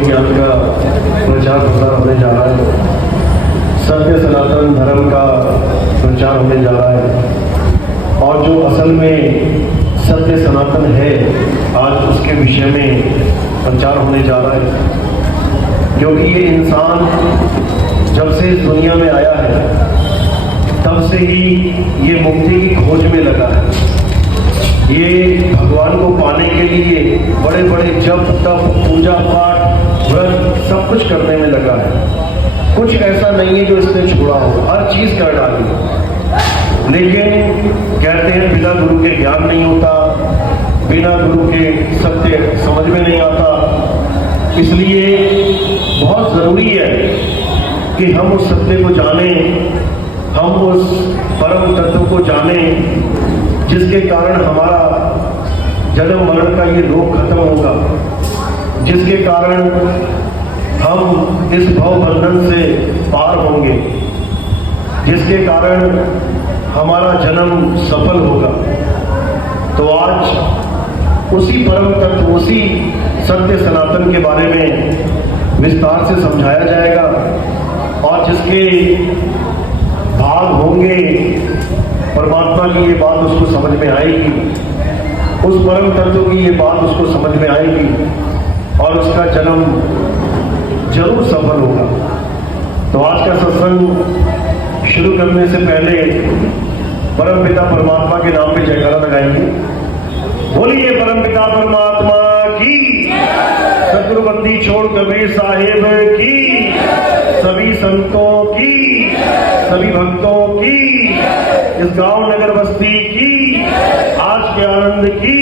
ज्ञान का प्रचार प्रसार होने जा रहा है। सत्य सनातन धर्म का प्रचार होने जा रहा है और जो असल में सत्य सनातन है आज उसके विषय में प्रचार होने जा रहा है। क्योंकि ये इंसान जब से इस दुनिया में आया है तब से ही ये मुक्ति की खोज में लगा है। ये भगवान को पाने के लिए बड़े बड़े जप तप पूजा पाठ व्रत सब कुछ करने में लगा है। कुछ ऐसा नहीं है जो इसने छोड़ा हो, हर चीज कर डाली। लेकिन कहते हैं बिना गुरु के ज्ञान नहीं होता, बिना गुरु के सत्य समझ में नहीं आता। इसलिए बहुत जरूरी है कि हम उस सत्य को जानें, हम उस परम तत्व को जानें जिसके कारण हमारा जन्म मरण का ये रोग खत्म होगा, जिसके कारण हम इस भव बंधन से पार होंगे, जिसके कारण हमारा जन्म सफल होगा। तो आज उसी परम तत्व, उसी सत्य सनातन के बारे में विस्तार से समझाया जाएगा और जिसके भाग होंगे परमात्मा की ये बात उसको समझ में आएगी, उस परम तत्व की ये बात उसको समझ में आएगी और उसका जन्म जरूर सफल होगा। तो आज का सत्संग शुरू करने से पहले परम पिता परमात्मा के नाम पे जयकारा लगाएंगे। बोलिए परम पिता परमात्मा की, सतगुरु बंदी छोड़ कबीर साहिब की, सभी संतों की, सभी भक्तों की, इस गांव नगर बस्ती की, आज के आनंद की।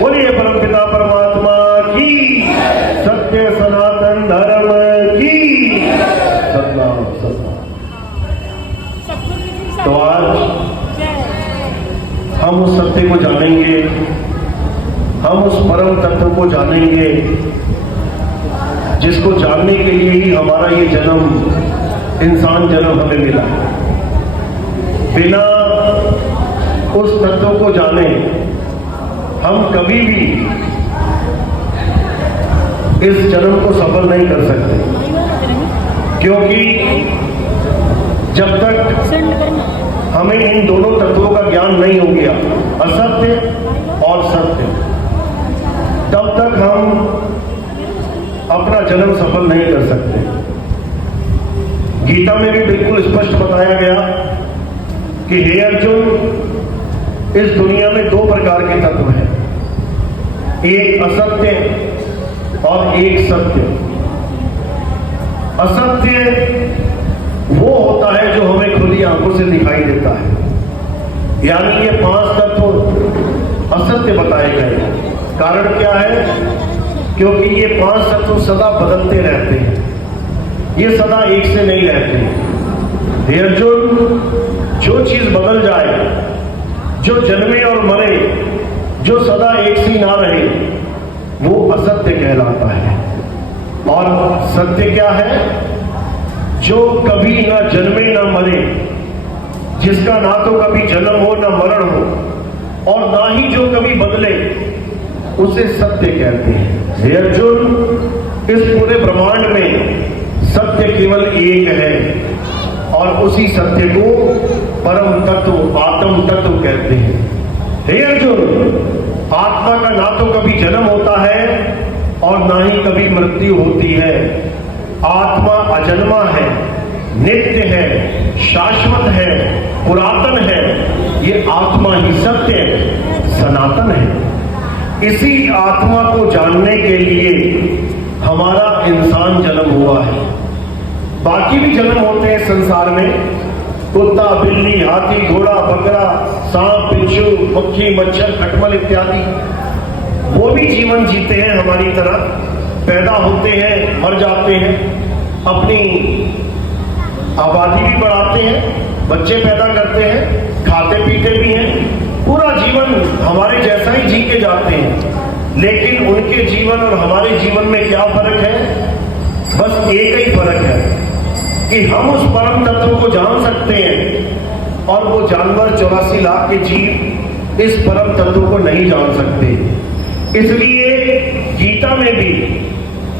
बोलिए परम पिता परमात्मा की, सत्य सनातन धर्म की। सतनाम सतनाम। तो आज हम उस सत्य को जानेंगे, हम उस परम तत्व को जानेंगे जिसको जानने के लिए ही हमारा ये जन्म, इंसान जन्म हमें मिला है। बिना उस तत्व को जाने हम कभी भी इस जन्म को सफल नहीं कर सकते, क्योंकि जब तक हमें इन दोनों तत्वों का ज्ञान नहीं हो गया, असत्य और सत्य, तब तक हम अपना जन्म सफल नहीं कर सकते। गीता में भी बिल्कुल स्पष्ट बताया गया कि हे अर्जुन, इस दुनिया में दो प्रकार के तत्व हैं, एक असत्य और एक सत्य। असत्य वो होता है जो हमें खुली आंखों से दिखाई देता है, यानी ये 5 तत्व असत्य बताए गए। कारण क्या है? क्योंकि ये 5 तत्व सदा बदलते रहते हैं, ये सदा एक से नहीं रहते। हे अर्जुन, जो चीज बदल जाए, जो जन्मे और मरे, जो सदा एक सी ना रहे, वो असत्य कहलाता है। और सत्य क्या है? जो कभी ना जन्मे ना मरे, जिसका ना तो कभी जन्म हो ना मरण हो और ना ही जो कभी बदले, उसे सत्य कहते हैं। हे अर्जुन, इस पूरे ब्रह्मांड में सत्य केवल एक है और उसी सत्य को परम तत्व, आत्म तत्व कहते हैं। हे अर्जुन, आत्मा का ना तो कभी जन्म होता है और ना ही कभी मृत्यु होती है। आत्मा अजन्मा है, नित्य है, शाश्वत है, पुरातन है। ये आत्मा ही सत्य सनातन है। इसी आत्मा को जानने के लिए हमारा इंसान जन्म हुआ है। बाकी भी जन्म होते हैं संसार में, कुत्ता, बिल्ली, हाथी, घोड़ा, बकरा, सांप, बिच्छू, मक्खी, मच्छर, खटमल इत्यादि, वो भी जीवन जीते हैं हमारी तरह, पैदा होते हैं, मर जाते हैं, अपनी आबादी भी बढ़ाते हैं, बच्चे पैदा करते हैं, खाते पीते भी हैं, पूरा जीवन हमारे जैसा ही जी के जाते हैं। लेकिन उनके जीवन और हमारे जीवन में क्या फर्क है? बस एक ही फर्क है कि हम उस परम तत्व को जान सकते हैं और वो जानवर 84 लाख के जीव इस परम तत्व को नहीं जान सकते। इसलिए गीता में भी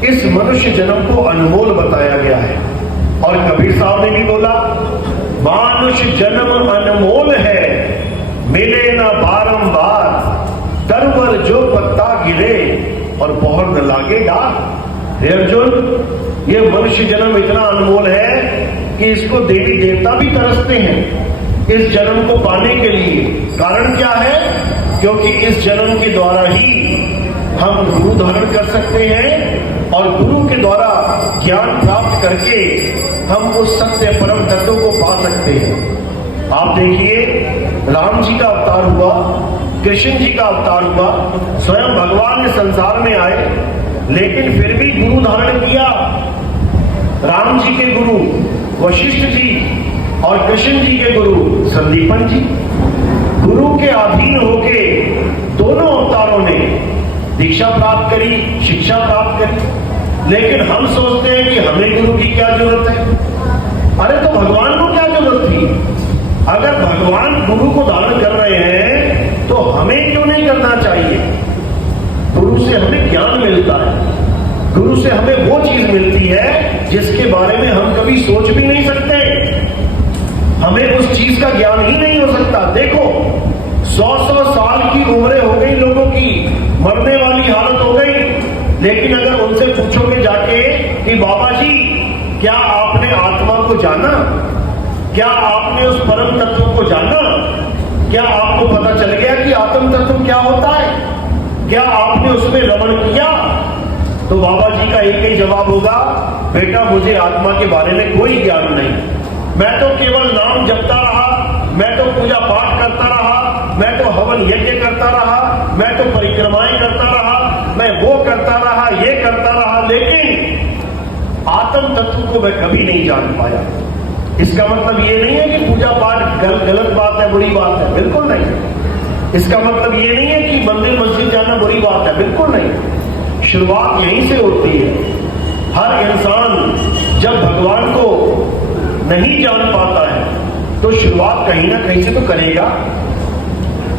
इस मनुष्य जन्म को अनमोल बताया गया है। और कबीर साहब ने भी बोला, मानुष जन्म अनमोल है, मिले न बारंबार, तरवर जो पत्ता गिरे और पौर न लागेगा। हे अर्जुन, ये मनुष्य जन्म इतना अनमोल है कि इसको देवी देवता भी तरसते हैं इस जन्म को पाने के लिए। कारण क्या है? क्योंकि इस जन्म के द्वारा ही हम गुरु धारण कर सकते हैं और गुरु के द्वारा ज्ञान प्राप्त करके हम उस सत्य परम तत्व को पा सकते हैं। आप देखिए, राम जी का अवतार हुआ, कृष्ण जी का अवतार हुआ, स्वयं भगवान ने संसार में आए, लेकिन फिर भी गुरु धारण किया। राम जी के गुरु वशिष्ठ जी और कृष्ण जी के गुरु संदीपन जी। गुरु के अधीन होके दोनों अवतारों ने दीक्षा प्राप्त करी, शिक्षा प्राप्त करी। लेकिन हम सोचते हैं कि हमें गुरु की क्या जरूरत है? अरे तो भगवान को क्या जरूरत थी? अगर भगवान गुरु को धारण कर रहे हैं तो हमें क्यों नहीं करना चाहिए? गुरु से हमें ज्ञान मिलता है, गुरु से हमें वो चीज मिलती है जिसके बारे में हम कभी सोच भी नहीं सकते। हमें उस चीज का ज्ञान ही नहीं हो सकता। देखो, 100-100 साल की उम्रें हो गई लोगों की, मरने वाली हालत हो गई, लेकिन अगर उनसे पूछोगे जाके कि बाबा जी, क्या आपने आत्मा को जाना? क्या आपने उस परम तत्व को जाना? क्या आपको पता चल गया कि आत्म तत्व क्या होता है? क्या आपने उसमें रमण किया? तो बाबा जी का एक ही जवाब होगा, बेटा मुझे आत्मा के बारे में कोई ज्ञान नहीं, मैं तो केवल नाम जपता रहा, मैं तो पूजा पाठ करता रहा, मैं तो हवन यज्ञ करता रहा, मैं तो परिक्रमाएं करता रहा, मैं वो करता रहा, ये करता रहा, लेकिन आत्म तत्व को मैं कभी नहीं जान पाया। इसका मतलब ये नहीं है कि पूजा पाठ गलत बात है, बुरी बात है, बिल्कुल नहीं। इसका मतलब ये नहीं है कि मंदिर मस्जिद जाना बुरी बात है, बिल्कुल नहीं। शुरुआत यहीं से होती है। हर इंसान जब भगवान को नहीं जान पाता है तो शुरुआत कहीं ना कहीं से तो करेगा।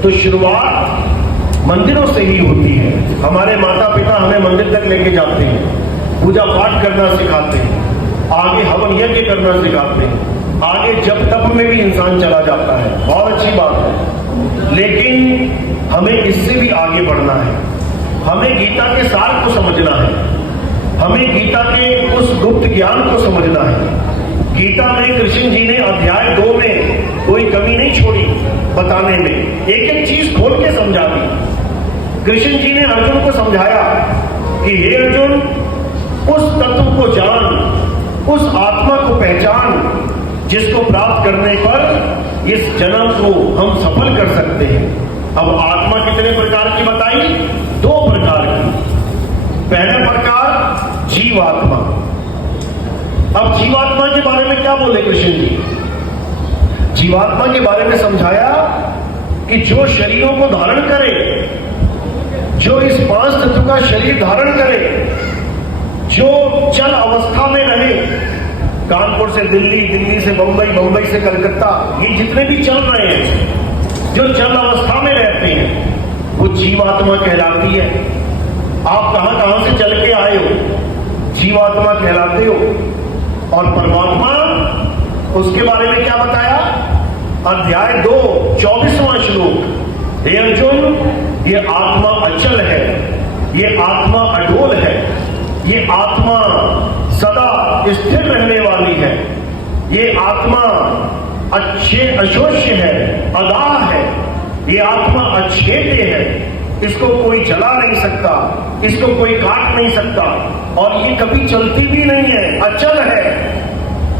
तो शुरुआत मंदिरों से ही होती है। हमारे माता पिता हमें मंदिर तक लेके जाते हैं, पूजा पाठ करना सिखाते हैं, आगे हवन यज्ञ करना सिखाते हैं, आगे जप तप में भी इंसान चला जाता है, बहुत अच्छी बात है। लेकिन हमें इससे भी आगे बढ़ना है। हमें गीता के सार को समझना है, हमें गीता के उस गुप्त ज्ञान को समझना है। गीता में कृष्ण जी ने अध्याय 2 में कोई कमी नहीं छोड़ी बताने में, एक एक चीज खोल के समझा दी। कृष्ण जी ने अर्जुन को समझाया कि हे अर्जुन, उस तत्व को जान, उस आत्मा को पहचान जिसको प्राप्त करने पर इस जन्म को हम सफल कर सकते हैं। अब आत्मा कितने प्रकार की बताई? 2 प्रकार की। पहला प्रकार जीवात्मा। अब जीवात्मा के बारे में क्या बोले कृष्ण जी? जीवात्मा के बारे में समझाया कि जो शरीरों को धारण करे, जो इस 5 तत्व का शरीर धारण करे, जो चल अवस्था में रहे, कानपुर से दिल्ली, दिल्ली से बंबई, बंबई से कलकत्ता, ये जितने भी चल रहे हैं, जो चल अवस्था में रहते हैं, वो जीवात्मा कहलाती है। आप कहां कहां से चल के आए हो, जीवात्मा कहलाते हो। और परमात्मा, उसके बारे में क्या बताया? अध्याय 2 24वां श्लोक, हे अर्जुन, ये आत्मा अचल है, ये आत्मा अडोल है, ये आत्मा सदा स्थिर रहने वाली है, ये आत्मा अशोष्य है, अदाह है, ये आत्मा अछेद्य है, इसको कोई जला नहीं सकता, इसको कोई काट नहीं सकता, और ये कभी चलती भी नहीं है, अचल है,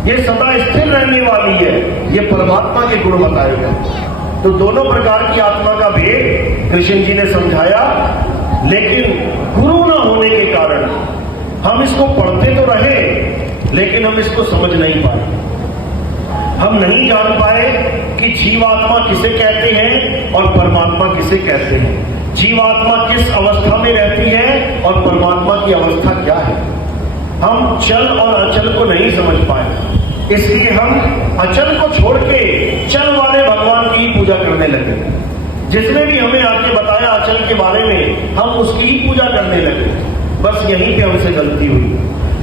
ये सदा स्थिर रहने वाली है। ये परमात्मा के गुण बताए गए। तो दोनों प्रकार की आत्मा का भेद कृष्ण जी ने समझाया, लेकिन गुरु न होने के कारण हम इसको पढ़ते तो रहे, लेकिन हम इसको समझ नहीं पाए। हम नहीं जान पाए कि जीवात्मा किसे कहते हैं और परमात्मा किसे कहते हैं। जीवात्मा किस अवस्था में रहती है और परमात्मा की अवस्था क्या है। हम चल और अचल को नहीं समझ पाए, इसलिए हम अचल को छोड़ के चल वाले भगवान की ही पूजा करने लगे। जिसने भी हमें आके बताया अचल के बारे में, हम उसकी ही पूजा करने लगे। बस यहीं पे हमसे गलती हुई।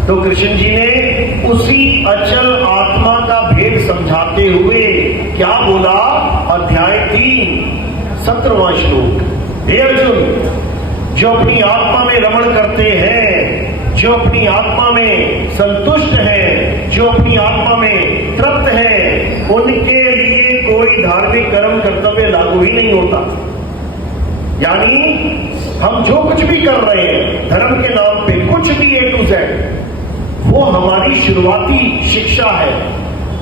तो कृष्ण जी ने उसी अचल आत्मा का भेद समझाते हुए क्या बोला, अध्याय 3 17वां श्लोक, हे अर्जुन, जो अपनी आत्मा में रमण करते हैं, जो अपनी आत्मा में संतुष्ट है, जो अपनी आत्मा में तृप्त है, उनके लिए कोई धार्मिक कर्म कर्तव्य लागू ही नहीं होता। यानी हम जो कुछ भी कर रहे हैं धर्म के नाम पे, कुछ भी A to Z, वो हमारी शुरुआती शिक्षा है,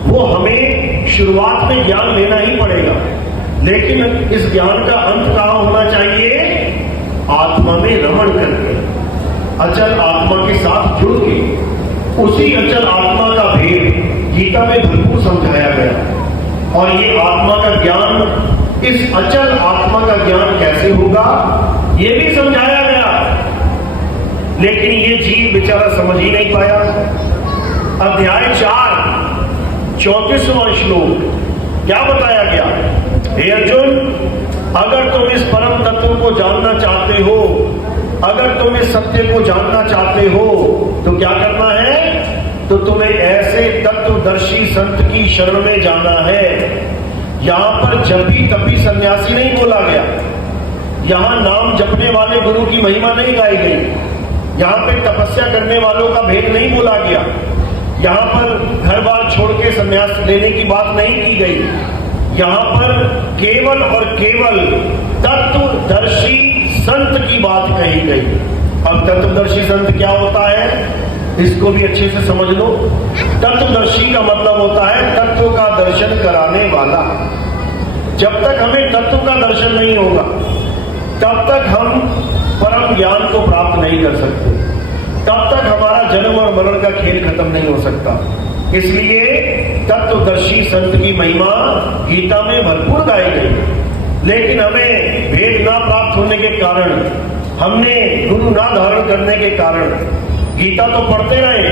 वो हमें शुरुआत में ज्ञान लेना ही पड़ेगा। लेकिन इस ज्ञान का अंत कहां होना चाहिए, आत्मा में रमण करके, अचल आत्मा के साथ जुड़ के। उसी अचल आत्मा का भेद गीता में भरपूर समझाया गया। और ये आत्मा का ज्ञान, इस अचल आत्मा का ज्ञान कैसे होगा ये भी समझाया गया। लेकिन ये जीव बेचारा समझ ही नहीं पाया। अध्याय 4 34वां श्लोक क्या बताया गया, हे अर्जुन, अगर तुम इस परम तत्व को जानना चाहते हो, अगर तुम इस सत्य को जानना चाहते हो, तो क्या करना है, तो तुम्हें ऐसे तत्वदर्शी संत की शरण में जाना है। यहां पर जपी तपी सन्यासी नहीं बोला गया, यहां नाम जपने वाले गुरु की महिमा नहीं गाई गई, यहां पे तपस्या करने वालों का भेद नहीं बोला गया, यहां पर घर बार छोड़ के सन्यास लेने की बात नहीं की गई। यहां पर केवल और केवल तत्वदर्शी संत की बात कही गई। अब तत्वदर्शी संत क्या होता है, इसको भी अच्छे से समझ लो। तत्वदर्शी का मतलब होता है तत्व का दर्शन कराने वाला। जब तक हमें तत्व का दर्शन नहीं होगा तब तक हम परम ज्ञान को प्राप्त नहीं कर सकते, तब तक हमारा जन्म और मरण का खेल खत्म नहीं हो सकता। इसलिए तत्वदर्शी संत की महिमा गीता में भरपूर गाई गई। लेकिन हमें भेद ना प्राप्त होने के कारण, हमने गुरु ना धारण करने के कारण गीता तो पढ़ते रहे,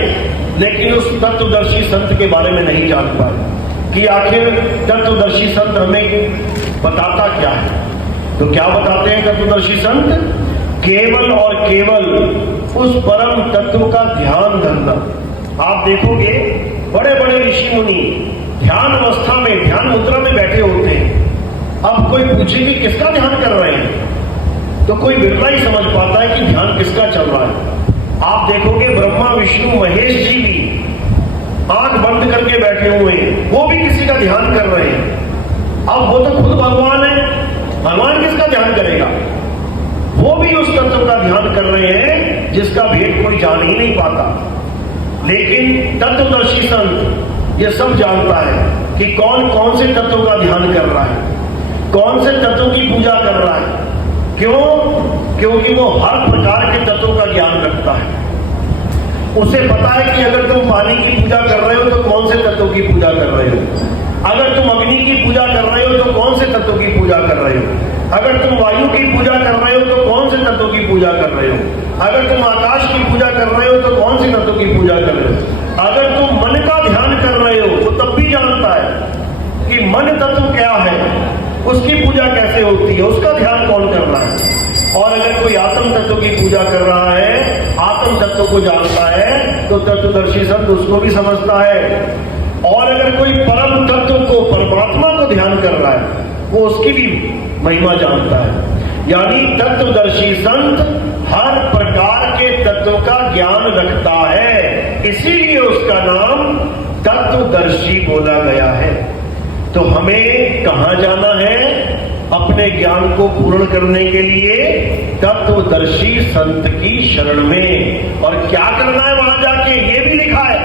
लेकिन उस तत्वदर्शी संत के बारे में नहीं जान पाए कि आखिर तत्वदर्शी संत हमें बताता क्या है। तो क्या बताते हैं तत्वदर्शी संत, केवल और केवल उस परम तत्व का ध्यान धरना। आप देखोगे बड़े बड़े ऋषि मुनि ध्यान अवस्था में, ध्यान मुद्रा में बैठे होते हैं। अब कोई पूछे कि किसका ध्यान कर रहे हैं, तो कोई बिरला ही समझ पाता है कि ध्यान किसका चल रहा है। आप देखोगे ब्रह्मा विष्णु महेश जी भी आंख बंद करके बैठे हुए हैं, वो भी किसी का ध्यान कर रहे हैं। अब वो तो खुद भगवान है, भगवान किसका ध्यान करेगा, वो भी उस तत्व का ध्यान कर रहे हैं जिसका भेद कोई जान ही नहीं पाता। लेकिन तत्वदर्शी संत ये सब जानता है कि कौन कौन से तत्व का ध्यान कर रहा है, कौन से तत्व की पूजा कर रहा है। क्यों? क्योंकि वो हर प्रकार के तत्वों का ज्ञान रखता है। उसे पता है कि अगर तुम पानी की पूजा कर रहे हो तो कौन से तत्व की पूजा कर रहे हो, अगर तुम अग्नि की पूजा कर रहे हो तो कौन से तत्व की पूजा कर रहे हो, अगर तुम वायु की पूजा कर रहे हो तो कौन से तत्व की पूजा कर रहे हो, अगर तुम आकाश की पूजा कर रहे हो तो कौन से तत्व की पूजा कर रहे हो। अगर तुम मन का ध्यान कर रहे हो तो तब भी जानता है कि मन तत्व क्या है, उसकी पूजा कैसे होती है, उसका ध्यान कौन कर रहा है। और अगर कोई आत्म तत्व की पूजा कर रहा है, आत्म तत्व को जानता है, तो तत्वदर्शी संत उसको भी समझता है। और अगर कोई परम तत्व को, परमात्मा को ध्यान कर रहा है, वो उसकी भी महिमा जानता है। यानी तत्वदर्शी संत हर प्रकार के तत्व का ज्ञान रखता है, इसीलिए उसका नाम तत्वदर्शी बोला गया है। तो हमें कहां जाना है अपने ज्ञान को पूर्ण करने के लिए? तत्वदर्शी संत की शरण में। और क्या करना है वहां जाके, ये भी लिखा है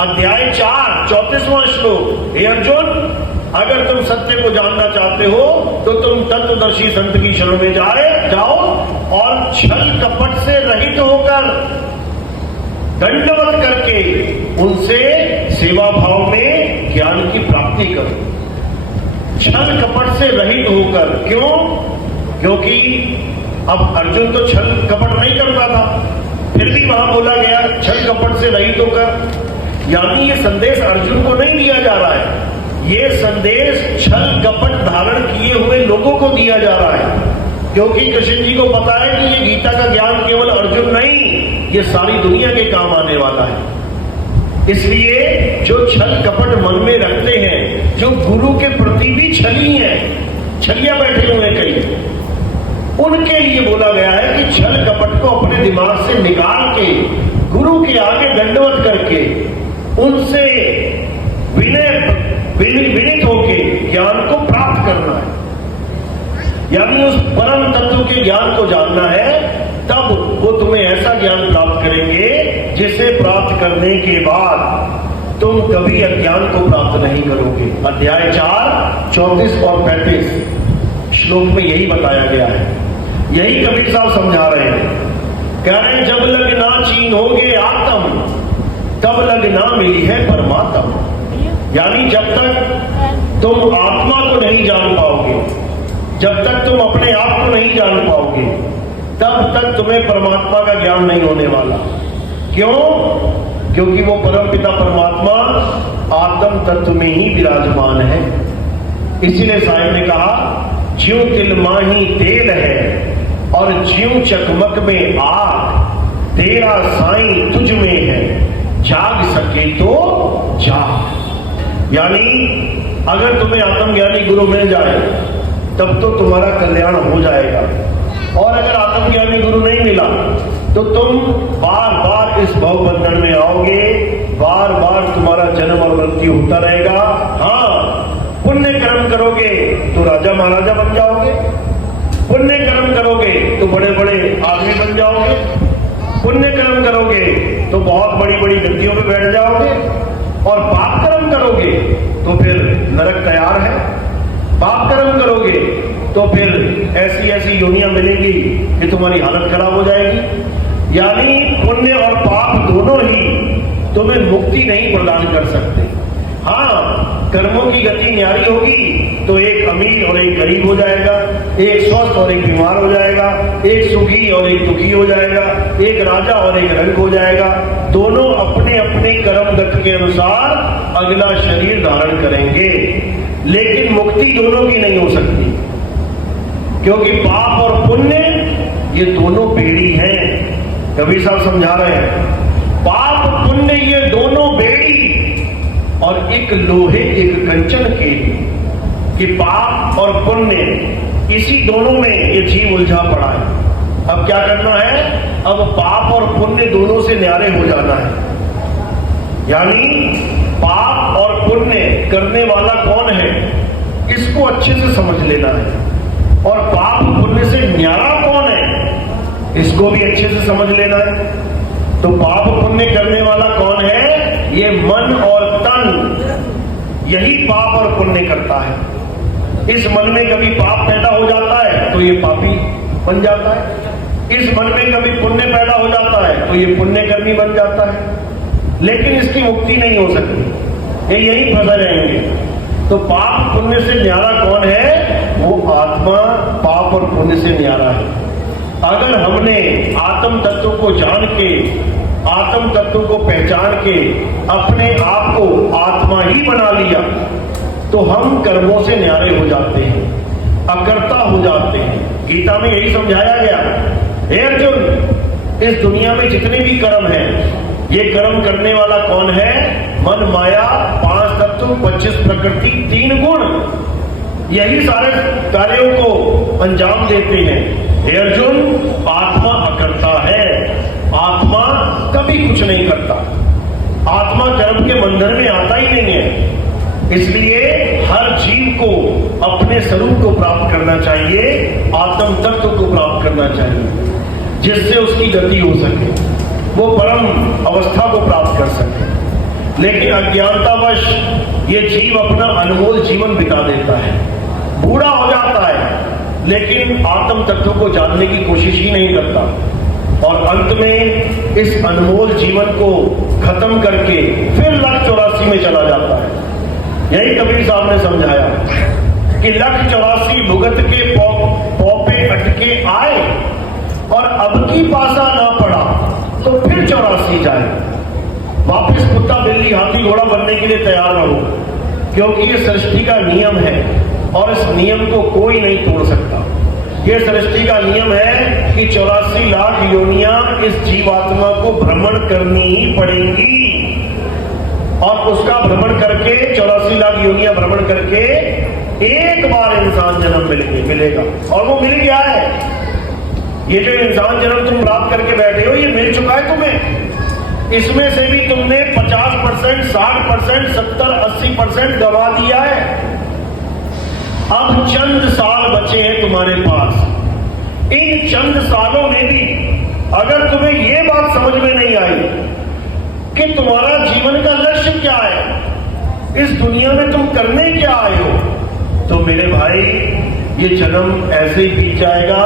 अध्याय 4 34वां श्लोक, हे अर्जुन, अगर तुम सत्य को जानना चाहते हो तो तुम तत्वदर्शी संत की शरण में जाओ और छल कपट से रहित होकर, दंडवत करके उनसे सेवा भाव में ज्ञान की प्राप्ति करो। छल कपट से रहित होकर। क्यों? क्योंकि अब अर्जुन तो छल कपट नहीं करता था, फिर भी वहां बोला गया छल कपट से रहित होकर। यानी ये संदेश अर्जुन को नहीं दिया जा रहा है, ये संदेश छल कपट धारण किए हुए लोगों को दिया जा रहा है। क्योंकि कृष्ण जी को पता है कि ये गीता का ज्ञान केवल अर्जुन नहीं, ये सारी दुनिया के काम आने वाला है। इसलिए जो छल कपट मन में रखते हैं, जो गुरु के प्रति भी छली हैं, छलिया बैठे हुए हैं कई, उनके लिए बोला गया है कि छल कपट को अपने दिमाग से निकाल के गुरु के आगे दंडवत करके उनसे विनीत होके ज्ञान को प्राप्त करना है, यानी उस परम तत्व के ज्ञान को जानना है। तब वो तुम्हें ऐसा ज्ञान प्राप्त करेंगे जिसे प्राप्त करने के बाद तुम कभी अज्ञान को प्राप्त नहीं करोगे। अध्याय 4, 34 और 35 श्लोक में यही बताया गया है। यही कबीर साहब समझा रहे हैं, कह रहे हैं जब लग ना चीन होगे आत्म, तब लग ना मिली है परमात्म। यानी जब तक तुम आत्मा को नहीं जान पाओगे, जब तक तुम अपने आप को नहीं जान पाओगे, तब तक तुम्हें परमात्मा का ज्ञान नहीं होने वाला। क्यों? क्योंकि वो परम पिता परमात्मा आत्म तत्व में ही विराजमान है। इसीलिए साहिब ने कहा, ज्यों तिल माही तेल है और ज्यों चकमक में आग, तेरा साईं तुझ में है, जाग सके तो जाग। यानी अगर तुम्हें आत्मज्ञानी गुरु मिल जाए तब तो तुम्हारा कल्याण हो जाएगा, और अगर आत्मज्ञानी गुरु नहीं मिला तो तुम बार बार इस भव बंधन में आओगे, बार बार तुम्हारा जन्म और मृत्यु होता रहेगा। हाँ, पुण्य कर्म करोगे तो राजा महाराजा बन जाओगे, पुण्य कर्म करोगे तो बड़े बड़े आदमी बन जाओगे, पुण्य कर्म करोगे तो बहुत बड़ी बड़ी गद्दियों पे बैठ जाओगे, और पाप कर्म करोगे तो फिर नरक तैयार है। पाप कर्म करोगे तो फिर ऐसी ऐसी योनियां मिलेंगी कि तुम्हारी हालत खराब हो जाएगी। यानी पुण्य और पाप दोनों ही तुम्हें मुक्ति नहीं प्रदान कर सकते। हाँ, कर्मों की गति न्यारी होगी तो एक अमीर और एक गरीब हो जाएगा, एक स्वस्थ और एक बीमार हो जाएगा, एक सुखी और एक दुखी हो जाएगा, एक राजा और एक रंक हो जाएगा। दोनों अपने अपने कर्म गति के अनुसार अगला शरीर धारण करेंगे, लेकिन मुक्ति दोनों की नहीं हो सकती, क्योंकि पाप और पुण्य ये दोनों बेड़ी हैं। कबीर साहब समझा रहे हैं, पाप पुण्य ये दोनों बेड़ी और एक लोहे एक कंचन के, कि पाप और पुण्य इसी दोनों में ये जीव उलझा पड़ा है। अब क्या करना है? अब पाप और पुण्य दोनों से न्यारे हो जाना है। यानी पाप और पुण्य करने वाला कौन है, इसको अच्छे से समझ लेना है, और पाप पुण्य से न्यारा कौन है, इसको भी अच्छे से समझ लेना है। तो पाप पुण्य करने वाला कौन है? ये मन और तन, यही पाप और पुण्य करता है। इस मन में कभी पाप पैदा हो जाता है तो ये पापी बन जाता है, इस मन में कभी पुण्य पैदा हो जाता है तो ये पुण्यकर्मी बन जाता है, लेकिन इसकी मुक्ति नहीं हो सकती, ये यही फंसा रहेंगे। तो पाप पुण्य से न्यारा कौन है? वो आत्मा पाप और पुण्य से न्यारा है। अगर हमने आत्म तत्व को जान के, आत्म तत्व को पहचान के अपने आप को आत्मा ही बना लिया तो हम कर्मों से न्यारे हो जाते हैं, अकर्ता हो जाते हैं। गीता में यही समझाया गया, हे अर्जुन, इस दुनिया में जितने भी कर्म हैं, ये कर्म करने वाला कौन है? मन, माया, 5 तत्व, 25 प्रकृति, 3 गुण, यही सारे कार्यों को अंजाम देते हैं। हे अर्जुन, आत्मा अकर्ता है, आत्मा कभी कुछ नहीं करता, आत्मा कर्म के बंधन में आता ही नहीं है। इसलिए हर जीव को अपने स्वरूप को प्राप्त करना चाहिए, आत्म तत्व को प्राप्त करना चाहिए, जिससे उसकी गति हो सके, वो परम अवस्था को प्राप्त कर सके। लेकिन अज्ञानतावश ये जीव अपना अनमोल जीवन बिता देता है, बूढ़ा हो जाता है, लेकिन आत्म तत्व को जानने की कोशिश ही नहीं करता, और अंत में इस अनमोल जीवन को खत्म करके फिर लाख 84 में चला जाता है। यही कबीर साहब ने समझाया कि लाख 84 भुगत के पौपे अटके आए, और अब की पासा ना पड़ा तो फिर 84 जाए। वापिस कुत्ता बिल्ली हाथी घोड़ा बनने के लिए तैयार रहो, क्योंकि ये सृष्टि का नियम है और इस नियम को कोई नहीं तोड़ सकता। ये सृष्टि का नियम है कि 84 लाख योनियां इस जीवात्मा को भ्रमण करनी ही पड़ेंगी, और उसका भ्रमण करके 84 लाख योनियां भ्रमण करके एक बार इंसान जन्म मिलेगा। और वो मिल गया है। ये जो इंसान जन्म तुम प्राप्त करके बैठे हो, ये मिल चुका है तुम्हें। इसमें से भी तुमने 50%, 60%, 70-80% गवा दिया है। अब चंद साल बचे हैं तुम्हारे पास। इन चंद सालों में भी अगर तुम्हें ये बात समझ में नहीं आई कि तुम्हारा जीवन का लक्ष्य क्या है, इस दुनिया में तुम करने क्या आए हो, तो मेरे भाई ये जन्म ऐसे ही बीत जाएगा।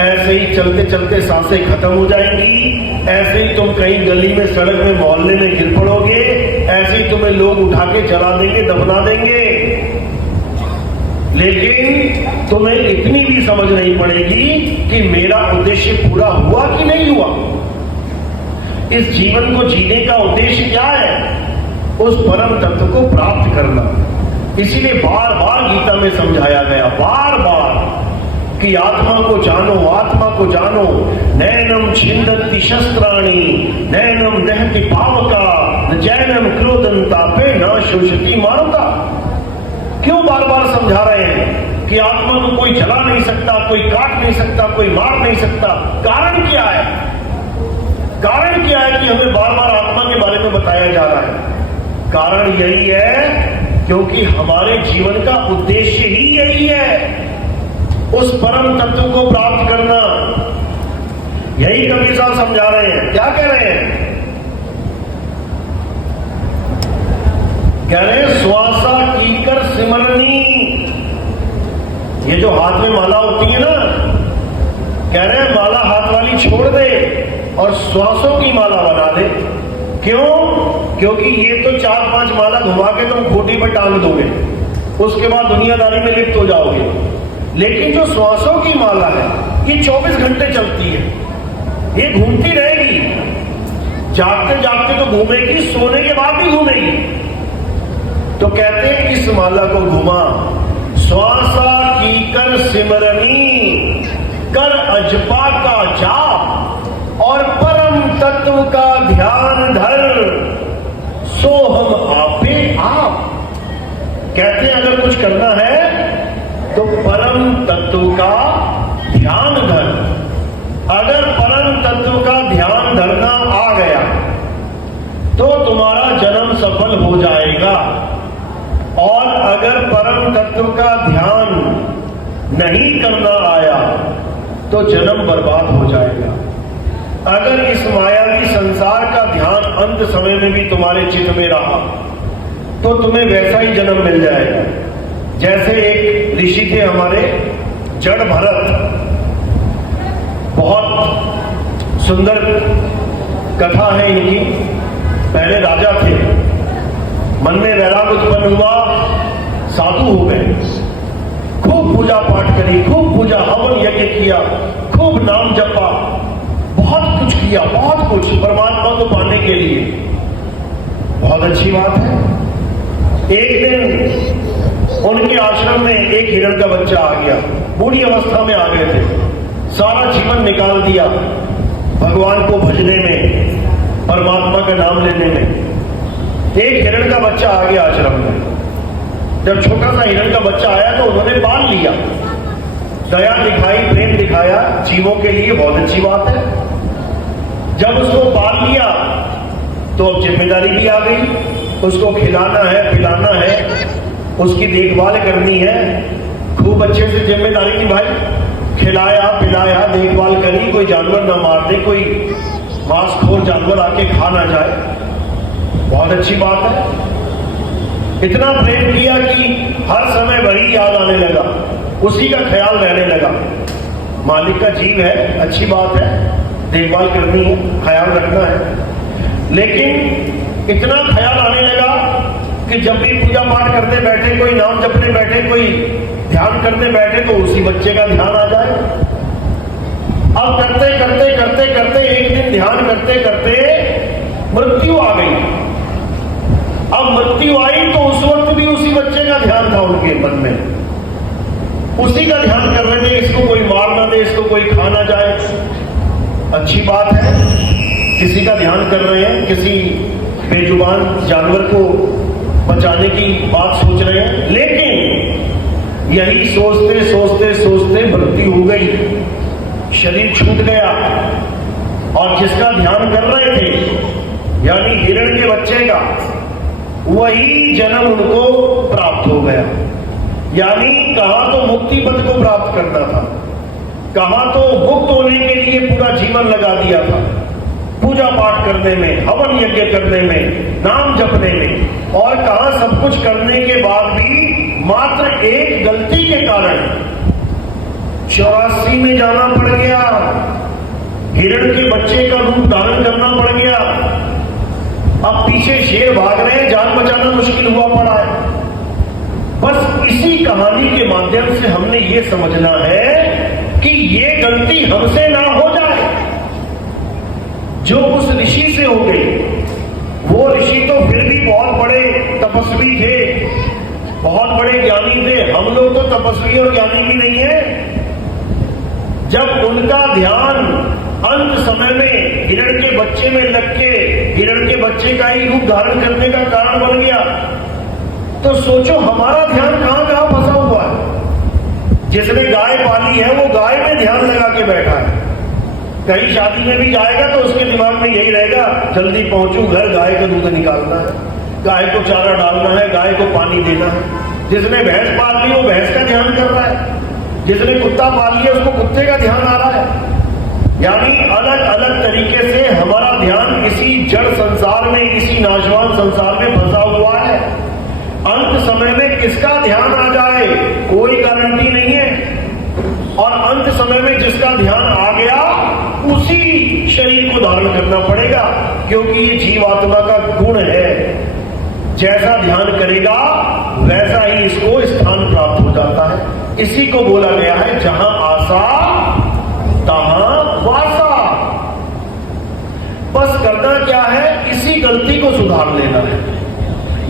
ऐसे ही चलते चलते सांसें खत्म हो जाएंगी। ऐसे ही तुम कहीं गली में, सड़क में, मोहल्ले में गिर पड़ोगे। ऐसे ही तुम्हें लोग उठा के जला देंगे, दफना देंगे। लेकिन तुम्हें इतनी भी समझ नहीं पड़ेगी कि मेरा उद्देश्य पूरा हुआ कि नहीं हुआ। इस जीवन को जीने का उद्देश्य क्या है? उस परम तत्व को प्राप्त करना। इसीलिए बार बार गीता में समझाया गया, बार बार, कि आत्मा को जानो, आत्मा को जानो। नैनम छिंदन्ति शस्त्राणि नैनम दहति पावका जैनम क्रोधंतापे न शोषति मारुता। क्यों बार बार समझा रहे हैं कि आत्मा को कोई जला नहीं सकता, कोई काट नहीं सकता, कोई मार नहीं सकता? कारण क्या है? कारण क्या है कि हमें बार बार आत्मा के बारे में बताया जा रहा है? कारण यही है क्योंकि हमारे जीवन का उद्देश्य ही यही है, उस परम तत्व को प्राप्त करना। यही कबीर साहब समझा रहे हैं। क्या कह रहे हैं? कह रहे हैं श्वासा कीकर सिमरनी। ये जो हाथ में माला होती है ना, कह रहे हैं माला हाथ वाली छोड़ दे और श्वासों की माला बना दे। क्यों? क्योंकि ये तो 4-5 माला घुमा के तुम खूंटी पर टांग दोगे, उसके बाद दुनियादारी में लिप्त हो जाओगे। लेकिन जो श्वासों की माला है, ये 24 घंटे चलती है, ये घूमती रहेगी। जागते जागते तो घूमेगी, सोने के बाद भी घूमेगी। तो कहते हैं इस माला को घुमा, श्वासा की कर सिमरनी, कर अजपा का जाप और परम तत्व का ध्यान धर, सो हम आपे आप। कहते हैं अगर कुछ करना है तो परम तत्व का ध्यान धर। अगर परम तत्व का ध्यान धरना आ गया तो तुम्हारा जन्म सफल हो जाएगा। और अगर परम तत्व का ध्यान नहीं करना आया तो जन्म बर्बाद हो जाएगा। अगर इस मायावी संसार का ध्यान अंत समय में भी तुम्हारे चित्त में रहा तो तुम्हें वैसा ही जन्म मिल जाएगा। जैसे एक ऋषि थे हमारे, जड़ भरत, बहुत सुंदर कथा है इनकी। पहले राजा थे, मन में वैराग उत्पन्न हुआ, साधु हो गए, खूब पूजा पाठ करी, खूब पूजा हवन यज्ञ किया, खूब नाम जपा, बहुत कुछ किया, बहुत कुछ परमात्मा को पाने के लिए। बहुत अच्छी बात है। एक दिन उनके आश्रम में एक हिरण का बच्चा आ गया, बूढ़ी अवस्था में आ गए थे, सारा जीवन निकाल दिया भगवान को भजने में, परमात्मा का नाम लेने में। एक हिरण का बच्चा आ गया आश्रम में। जब छोटा सा हिरण का बच्चा आया तो उन्होंने पाल लिया, दया दिखाई, प्रेम दिखाया जीवों के लिए, बहुत अच्छी बात है। जब उसको पाल लिया तो अब जिम्मेदारी भी आ गई, उसको खिलाना है, पिलाना है, उसकी देखभाल करनी है। खूब अच्छे से जिम्मेदारी निभाई, खिलाया पिलाया, देखभाल करी, कोई जानवर ना मार दे, कोई मांसखोर जानवर आके खा ना जाए, बहुत अच्छी बात है। इतना प्रेम किया कि हर समय वही याद आने लगा, उसी का ख्याल रहने लगा। मालिक का जीव है, अच्छी बात है, देखभाल करनी है, ख्याल रखना है। लेकिन इतना ख्याल आने लगा कि जब भी पूजा पाठ करते बैठे, कोई नाम जपने बैठे, कोई ध्यान करने बैठे, तो उसी बच्चे का ध्यान आ जाए। अब करते करते करते करते एक दिन ध्यान करते करते मृत्यु आ गई। अब मृत्यु आई तो उस वक्त भी उसी बच्चे का ध्यान था उनके मन में, उसी का ध्यान कर रहे थे, इसको कोई मार में इसको कोई खा ना जाए। अच्छी बात है, किसी का ध्यान कर रहे हैं, किसी बेजुबान जानवर को बचाने की बात सोच रहे हैं, लेकिन यही सोचते सोचते सोचते मृत्यु हो गई, शरीर छूट गया, और जिसका ध्यान कर रहे थे यानी हिरण के बच्चे का, वही जन्म उनको प्राप्त हो गया। यानी कहां तो मुक्ति पद को प्राप्त करना था, कहां तो मुक्त होने के लिए पूरा जीवन लगा दिया था, पूजा पाठ करने में, हवन यज्ञ करने में, नाम जपने में, और कहां सब कुछ करने के बाद भी मात्र एक गलती के कारण 84 में जाना पड़ गया, हिरण के बच्चे का रूप धारण करना पड़ गया। अब पीछे शेर भाग रहे हैं, जान बचाना मुश्किल हुआ पड़ा है। बस इसी कहानी के माध्यम से हमने ये समझना है कि ये गलती हमसे ना हो जाए जो उस ऋषि से हो गई। वो ऋषि तो फिर भी बहुत बड़े तपस्वी थे, बहुत बड़े ज्ञानी थे, हम लोग तो तपस्वी और ज्ञानी भी नहीं है। जब उनका ध्यान अंत समय में हिरण के बच्चे में लग के हिरण के बच्चे का ही रूप धारण करने का कारण बन गया, तो सोचो हमारा ध्यान कहां कहां फंसा हुआ है। जिसने गाय पाली है वो गाय में ध्यान लगा के बैठा है, कहीं शादी में भी जाएगा तो उसके दिमाग में यही रहेगा, जल्दी पहुंचूं घर, गाय का दूध निकालना है, गाय को चारा डालना है, गाय को पानी देना है। जिसने भैंस पाल ली वो भैंस का ध्यान कर रहा है, जिसने कुत्ता पाल लिया उसको कुत्ते का ध्यान आ रहा है। यानी अलग अलग तरीके से हमारा ध्यान इसी जड़ संसार में, इसी नाशवान संसार में फंसा हुआ है। अंत समय में किसका ध्यान आ जाए कोई गारंटी नहीं है, और अंत समय में जिसका ध्यान आ गया उसी शरीर को धारण करना पड़ेगा, क्योंकि ये जीवात्मा का गुण है। जैसा ध्यान करेगा वैसा ही इसको स्थान प्राप्त हो जाता है। इसी को बोला गया है, जहां आशा तहां वासा। बस करना क्या है, इसी गलती को सुधार लेना है।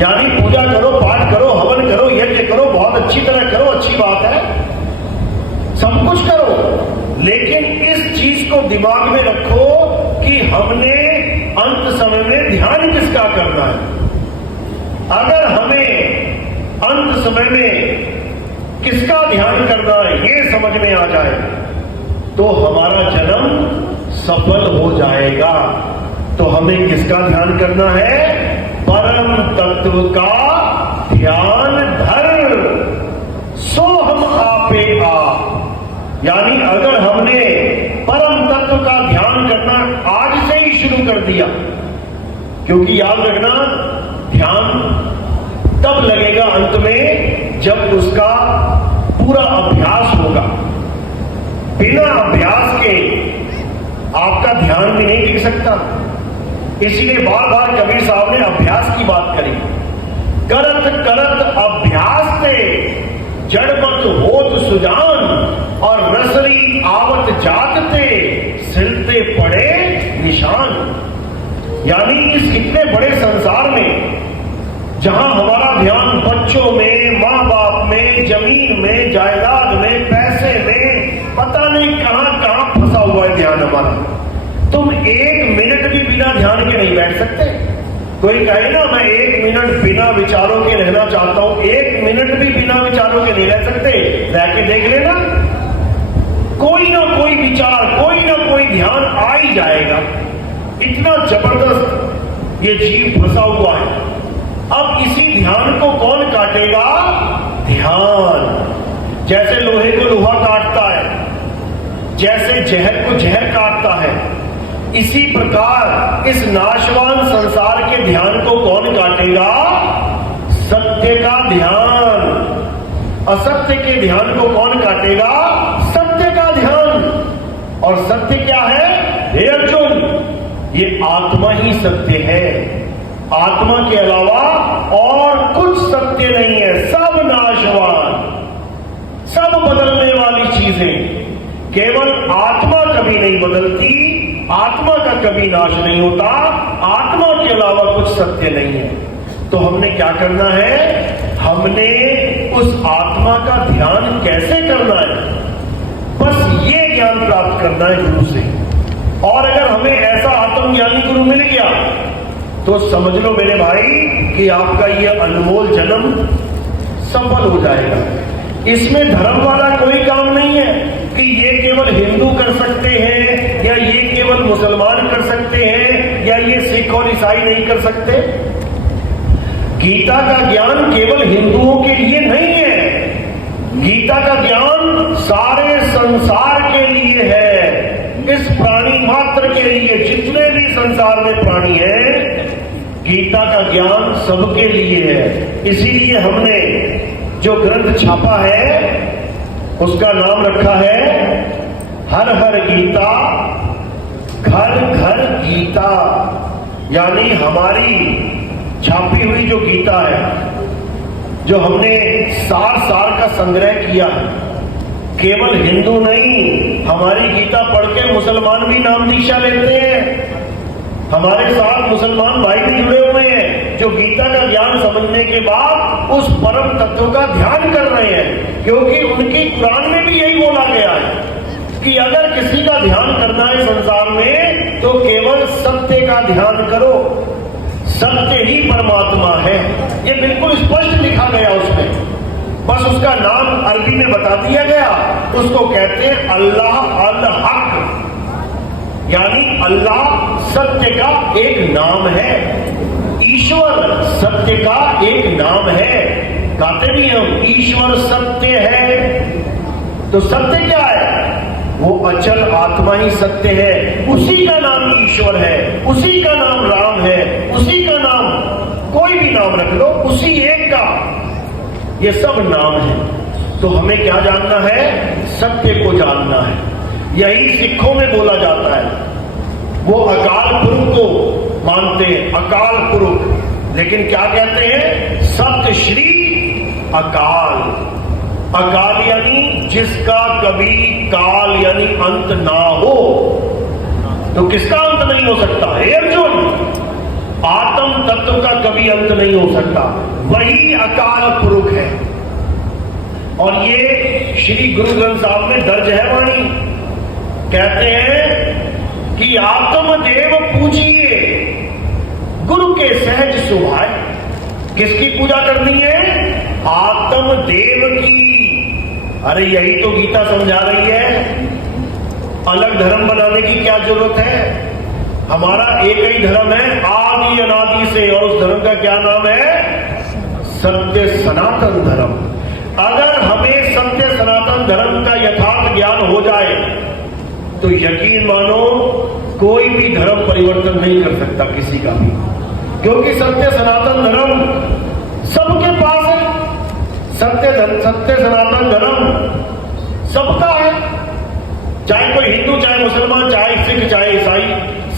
यानी पूजा करो, पाठ करो, हवन करो, यज्ञ करो, बहुत अच्छी तरह करो, अच्छी बात है, सब कुछ करो, लेकिन इस चीज को दिमाग में रखो कि हमने अंत समय में ध्यान किसका करना है। अगर हमें अंत समय में किसका ध्यान करना है ये समझ में आ जाए तो हमारा जन्म सफल हो जाएगा। तो हमें किसका ध्यान करना है, परम तत्व का ध्यान धर सो हम आपे आ। यानी अगर हमने परम तत्व का ध्यान करना आज से ही शुरू कर दिया, क्योंकि याद रखना ध्यान तब लगेगा अंत में जब उसका पूरा अभ्यास होगा। बिना अभ्यास के आपका ध्यान भी नहीं टिक सकता। इसलिए बार बार कबीर साहब ने अभ्यास की बात करी। करत करत अभ्यास से जड़मत होत सुजान, और रसरी आवत जागते सिलते पड़े निशान। यानी इस इतने बड़े संसार में जहां हमारा ध्यान बच्चों में, मां बाप में, जमीन में, जायदाद में, पैसे में, पता नहीं कहां कहां फंसा हुआ है ध्यान हमारा। तुम एक मिनट भी बिना ध्यान के नहीं बैठ सकते। कोई कहे ना मैं एक मिनट बिना विचारों के रहना चाहता हूं, एक मिनट भी बिना विचारों के नहीं रह सकते। रह के देख लेना, कोई ना कोई विचार, कोई ना कोई ध्यान आ ही जाएगा। इतना जबरदस्त ये जीव फंसा हुआ है। अब इसी ध्यान को कौन काटेगा, ध्यान। जैसे लोहे को लोहा काटता है, जैसे जहर को जहर काटता है, इसी प्रकार इस नाशवान संसार के ध्यान को कौन काटेगा, सत्य का ध्यान। असत्य के ध्यान को कौन काटेगा, सत्य का ध्यान। और सत्य क्या है, हे अर्जुन, ये आत्मा ही सत्य है। आत्मा के अलावा और कुछ सत्य नहीं है, सब नाशवान, सब बदलने वाली चीजें। केवल आत्मा कभी नहीं बदलती, आत्मा का कभी नाश नहीं होता, आत्मा के अलावा कुछ सत्य नहीं है। तो हमने क्या करना है, हमने उस आत्मा का ध्यान कैसे करना है, बस ये ज्ञान प्राप्त करना है गुरु से। और अगर हमें ऐसा आत्मज्ञानी गुरु मिल गया तो समझ लो मेरे भाई कि आपका यह अनमोल जन्म सफल हो जाएगा। इसमें धर्म वाला कोई काम नहीं है कि ये केवल हिंदू कर सकते हैं या ये केवल मुसलमान कर सकते हैं या ये सिख और ईसाई नहीं कर सकते। गीता का ज्ञान केवल हिंदुओं के लिए नहीं है, गीता का ज्ञान सारे संसार के लिए है, इस प्राणी मात्र के लिए। जितने भी संसार में प्राणी हैं, गीता का ज्ञान सबके लिए है। इसीलिए हमने जो ग्रंथ छापा है उसका नाम रखा है हर हर गीता घर घर गीता। यानी हमारी छापी हुई जो गीता है, जो हमने सार सार का संग्रह किया है, केवल हिंदू नहीं, हमारी गीता पढ़ के मुसलमान भी नाम दीक्षा लेते हैं। हमारे साथ मुसलमान भाई भी जुड़े हुए हैं जो गीता का ज्ञान समझने के बाद उस परम तत्व का ध्यान कर रहे हैं, क्योंकि उनकी कुरान में भी यही बोला गया है कि अगर किसी का ध्यान करना है संसार में तो केवल सत्य का ध्यान करो, सत्य ही परमात्मा है। ये बिल्कुल स्पष्ट लिखा गया उसमें, बस उसका नाम अरबी में बता दिया गया। उसको कहते हैं अल्लाह अल हक, यानी अल्लाह सत्य का एक नाम है, ईश्वर सत्य का एक नाम है। कहते भी हम ईश्वर सत्य है, तो सत्य क्या है? वो अचल आत्मा ही सत्य है, उसी का नाम ईश्वर है, उसी का नाम राम है, उसी का नाम कोई भी नाम रख लो, उसी एक का ये सब नाम है। तो हमें क्या जानना है? सत्य को जानना है। यही सिखों में बोला जाता है, वो अकाल पुरुष को मानते हैं, अकाल पुरुष, लेकिन क्या कहते हैं? सत्य श्री अकाल। अकाल यानी जिसका कभी काल यानी अंत ना हो। तो किसका अंत नहीं हो सकता? हे अर्जुन, आत्म तत्व का कभी अंत नहीं हो सकता, वही अकाल पुरुष है। और ये श्री गुरु ग्रंथ साहब में दर्ज है वाणी। कहते हैं कि आत्मदेव पूजिए गुरु के सहज सुभाए। किसकी पूजा करनी है? आत्मदेव की। अरे यही तो गीता समझा रही है। अलग धर्म बनाने की क्या जरूरत है? हमारा एक ही धर्म है आदि अनादि से, और उस धर्म का क्या नाम है? सत्य सनातन धर्म। अगर हमें सत्य सनातन धर्म का यथार्थ ज्ञान हो जाए तो यकीन मानो कोई भी धर्म परिवर्तन नहीं कर सकता किसी का भी, क्योंकि सत्य सनातन धर्म सबके पास है। सत्य सनातन धर्म सबका है, चाहे कोई हिंदू, चाहे मुसलमान, चाहे सिख, चाहे ईसाई,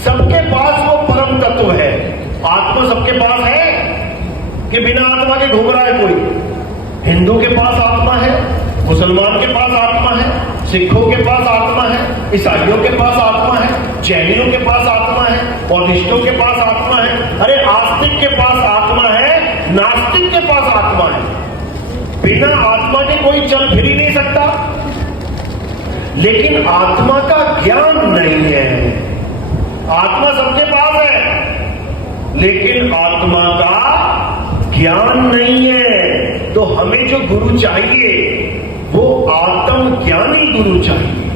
सबके पास वो परम तत्व है। आत्मा सबके पास है कि बिना आत्मा के घूम रहा है कोई? हिंदू के पास आत्मा है, मुसलमान के पास आत्मा है, सिखों के पास आत्मा है, ईसाइयों के पास आत्मा है, जैनियों के पास आत्मा है, बौद्धिस्टों के पास आत्मा है। अरे आस्तिक के पास आत्मा है, नास्तिक के पास आत्मा है। बिना आत्मा के कोई चल फिर ही नहीं सकता। लेकिन आत्मा का ज्ञान नहीं है। आत्मा सबके पास है, लेकिन आत्मा का ज्ञान नहीं है। तो हमें जो गुरु चाहिए वो आत्मज्ञानी गुरु चाहिए।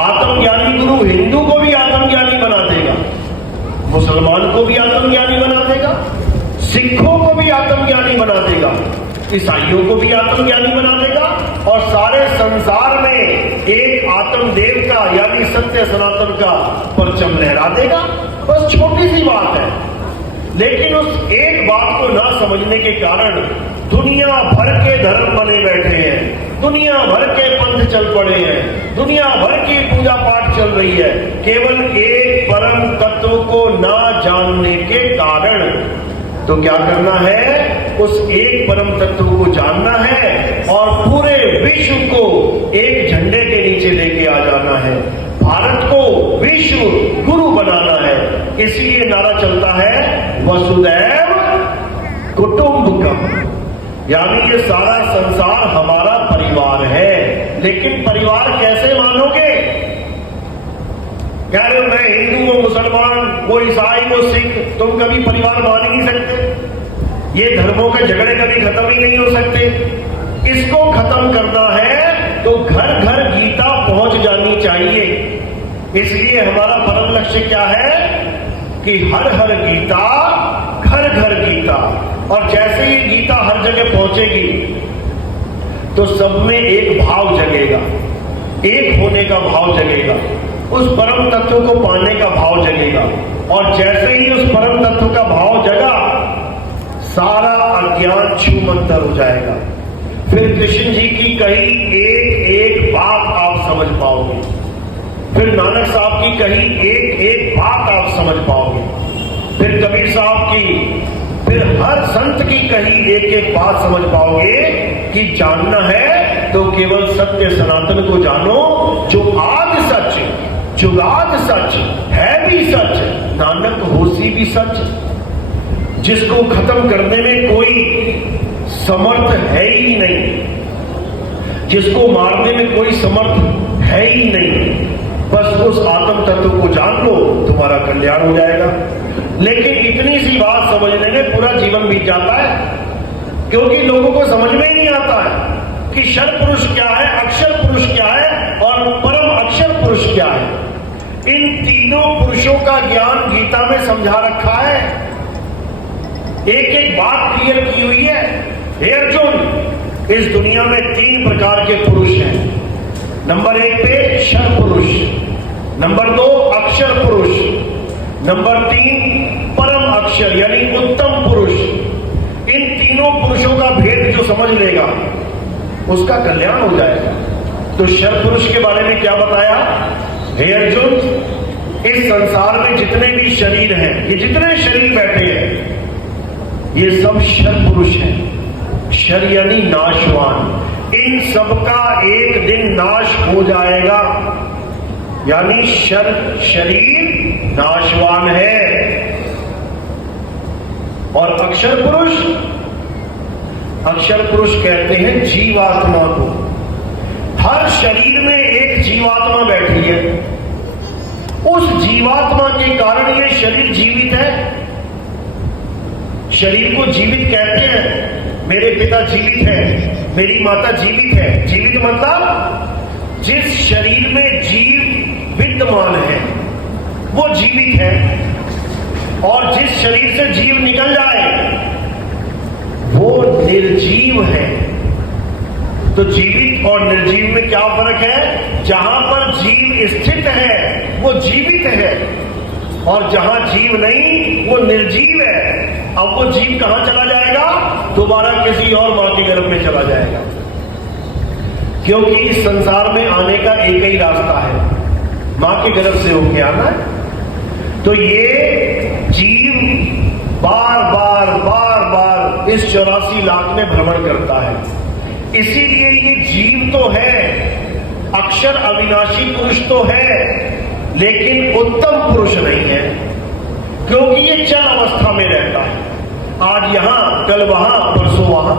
आत्मज्ञानी गुरु हिंदू को भी आत्मज्ञानी बना देगा, मुसलमान को भी आत्मज्ञानी बना देगा, सिखों को भी आत्मज्ञानी बना देगा, ईसाइयों को भी आत्मज्ञानी बना देगा, और सारे संसार में एक आत्मदेव का यानी सत्य सनातन का परचम लहरा देगा। बस छोटी सी बात है, लेकिन उस एक बात को ना समझने के कारण दुनिया भर के धर्म बने बैठे हैं, दुनिया भर के पंथ चल पड़े हैं, दुनिया भर की पूजा पाठ चल रही है, केवल एक परम तत्व को ना जानने के कारण। तो क्या करना है? उस एक परम तत्व को जानना है और पूरे विश्व को एक झंडे के नीचे लेके आ जाना है। भारत को विश्व गुरु बनाना है। इसलिए नारा चलता है वसुदैव कुटुंबकम, यानी ये सारा संसार हमारा परिवार है। लेकिन परिवार कैसे मानोगे? कह रहे हो मैं हिंदू, वो मुसलमान, वो ईसाई, वो सिख, तुम कभी परिवार मान ही नहीं सकते। ये धर्मों के झगड़े कभी खत्म ही नहीं हो सकते। इसको खत्म करना है तो घर घर गीता पहुंच जानी चाहिए। इसलिए हमारा परम लक्ष्य क्या है कि हर हर गीता, घर घर गीता। और जैसे ही गीता हर जगह पहुंचेगी तो सब में एक भाव जगेगा, एक होने का भाव जगेगा, उस परम तत्व को पाने का भाव जगेगा। और जैसे ही उस परम तत्व का भाव जगा, सारा अज्ञान छूमंतर हो जाएगा। फिर कृष्ण जी की कही एक एक बात आप समझ पाओगे, फिर नानक साहब की कही एक एक बात आप समझ पाओगे, फिर कबीर साहब की, फिर हर संत की कही एक एक बात समझ पाओगे कि जानना है तो केवल सत्य सनातन को जानो, जो आदि सच, जुगाद सच, है भी सच, नानक होसी भी सच, जिसको खत्म करने में कोई समर्थ है ही नहीं, जिसको मारने में कोई समर्थ है ही नहीं। बस उस आत्म तत्व को जान लो, तुम्हारा कल्याण हो जाएगा। लेकिन इतनी सी बात समझने में पूरा जीवन बीत जाता है, क्योंकि लोगों को समझ में ही नहीं आता है कि शर पुरुष क्या है, अक्षर पुरुष क्या है और परम अक्षर पुरुष क्या है। इन तीनों पुरुषों का ज्ञान गीता में समझा रखा है, एक एक बात क्लियर की हुई है। हे अर्जुन, इस दुनिया में 3 प्रकार के पुरुष हैं। नंबर 1 पे शर पुरुष, नंबर 2 अक्षर पुरुष, नंबर 3 परम अक्षर यानी उत्तम पुरुष। इन तीनों पुरुषों का भेद जो समझ लेगा उसका कल्याण हो जाएगा। तो शर पुरुष के बारे में क्या बताया? हे अर्जुन, इस संसार में जितने भी शरीर हैं, ये जितने शरीर बैठे हैं, ये सब शर पुरुष हैं। शर यानी नाशवान। इन सब का एक दिन नाश हो जाएगा, यानी शरीर नाशवान है। और अक्षर पुरुष कहते हैं जीवात्मा को। हर शरीर में एक जीवात्मा बैठी है, उस जीवात्मा के कारण ये शरीर जीवित है। शरीर को जीवित कहते हैं। मेरे पिता जीवित है, मेरी माता जीवित है। जीवित मतलब जिस शरीर में जीव विद्यमान है वो जीवित है, और जिस शरीर से जीव निकल जाए वो निर्जीव है। तो जीवित और निर्जीव में क्या फर्क है? जहां पर जीव स्थित है वो जीवित है, और जहां जीव नहीं वो निर्जीव है। अब वो जीव कहां चला जाएगा? दोबारा किसी और मां के गर्भ में चला जाएगा, क्योंकि इस संसार में आने का एक ही रास्ता है, मां के गर्भ से होके आना है। तो ये जीव बार बार इस 84 लाख में भ्रमण करता है। इसीलिए ये जीव तो है, अक्षर अविनाशी पुरुष तो है, लेकिन उत्तम पुरुष नहीं है, क्योंकि ये चल अवस्था में रहता है। आज यहां, कल वहां, परसों वहां।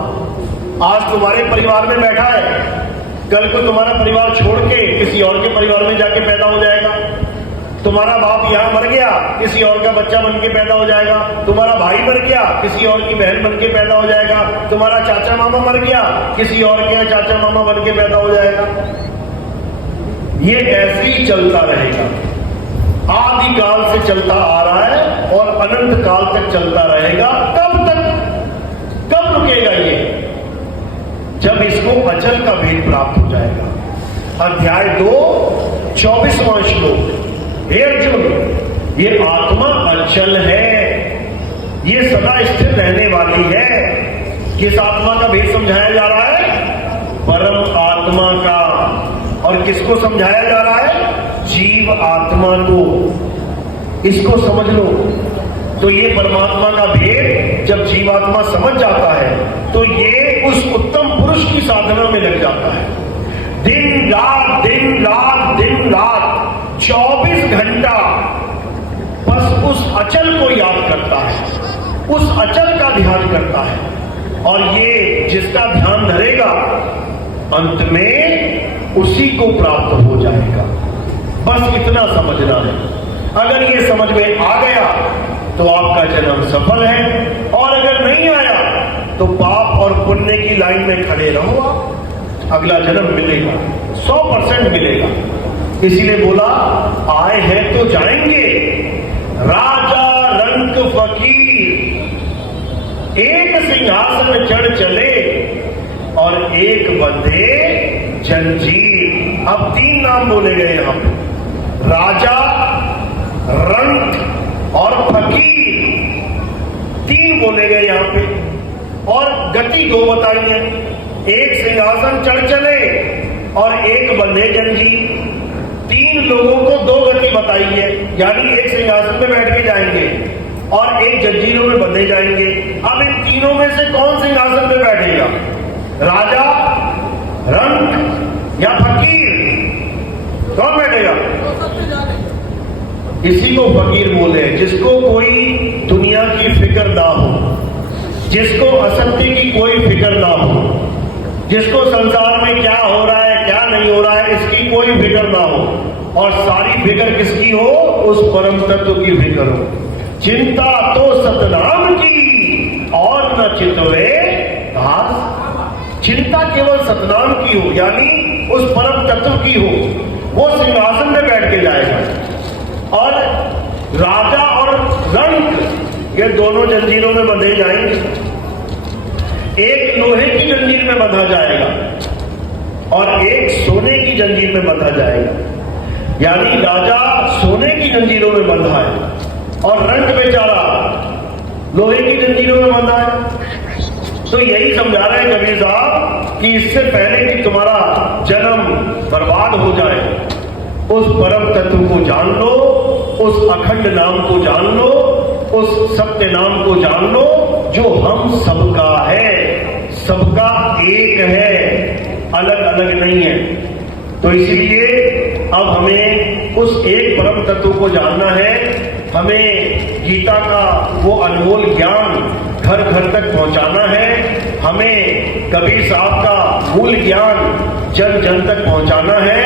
आज तुम्हारे परिवार में बैठा है, कल को तुम्हारा परिवार छोड़ के किसी और के परिवार में जाके पैदा हो जाएगा। तुम्हारा बाप यहां मर गया, किसी और का बच्चा बन के पैदा हो जाएगा। तुम्हारा भाई मर गया, किसी और की बहन बन के पैदा हो जाएगा। तुम्हारा चाचा मामा मर गया, किसी और के यहाँ चाचा मामा बन के पैदा हो जाएगा। ये ऐसे ही चलता रहेगा, आदि काल से चलता आ रहा है और अनंत काल तक चलता रहेगा। कब तक, कब रुकेगा ये? जब इसको अचल का भेद प्राप्त हो जाएगा। अध्याय 2 24वां श्लोक। हे अर्जुन, ये आत्मा अचल है, ये सदा स्थिर रहने वाली है। किस आत्मा का भेद समझाया जा रहा है? परम आत्मा का। और किसको समझाया जा रहा है? जीव आत्मा को। इसको समझ लो। तो ये परमात्मा का भेद जब जीवात्मा समझ जाता है तो ये उस उत्तम पुरुष की साधना में लग जाता है। दिन रात 24 घंटा बस उस अचल को याद करता है, उस अचल का ध्यान करता है। और ये जिसका ध्यान धरेगा अंत में उसी को प्राप्त हो जाएगा। बस इतना समझना है। अगर ये समझ में आ गया तो आपका जन्म सफल है, और अगर नहीं आया तो पाप और पुण्य की लाइन में खड़े रहो आप, अगला जन्म मिलेगा, 100% मिलेगा। इसीलिए बोला आए हैं तो जाएंगे, राजा रंक फकीर, एक सिंहासन चढ़ चले और एक बंधे जंजीर। अब 3 नाम बोले गए यहां पे, राजा, रंक और फकीर, 3 बोले गए यहां पे, और गति 2 बताई है, एक सिंहासन चढ़ चले और एक बंधे जंजीर। 3 लोगों को 2 गति बताई है, यानी एक सिंहासन में बैठ के जाएंगे और एक जंजीरों में बंधे जाएंगे। अब इन तीनों में से कौन सिंहासन पे बैठेगा, राजा, रंक या फकीर, कौन बैठेगा? इसी को फकीर बोले, जिसको कोई दुनिया की फिक्र ना हो, जिसको असत्य की कोई फिक्र ना हो, जिसको संसार में क्या हो रहा है क्या नहीं हो रहा है इसकी कोई फिक्र ना हो, और सारी फिक्र किसकी हो? उस परम तत्व की फिक्र हो। चिंता तो सतनाम की और न चितवे घास, चिंता केवल सतनाम की हो, यानी उस परम तत्व की हो, वो सिंहासन में बैठ के जाएगा। और राजा और रंक ये दोनों जंजीरों में बंधे जाएंगे, एक लोहे की जंजीर में बंधा जाएगा और एक सोने की जंजीर में बंधा जाएगा। यानी राजा सोने की जंजीरों में बंधा है और रंक बेचारा लोहे की जंजीरों में बंधा है। तो यही समझा रहे हैं कबीर साहब कि इससे पहले कि तुम्हारा जन्म बर्बाद हो जाए, उस परम तत्व को जान लो, उस अखंड नाम को जान लो, उस सत्य नाम को जान लो, जो हम सबका है, सबका एक है, अलग अलग नहीं है। तो इसलिए अब हमें उस एक परम तत्व को जानना है। हमें गीता का वो अनमोल ज्ञान घर घर तक पहुंचाना है। हमें कबीर साहब का मूल ज्ञान जन जन तक पहुंचाना है,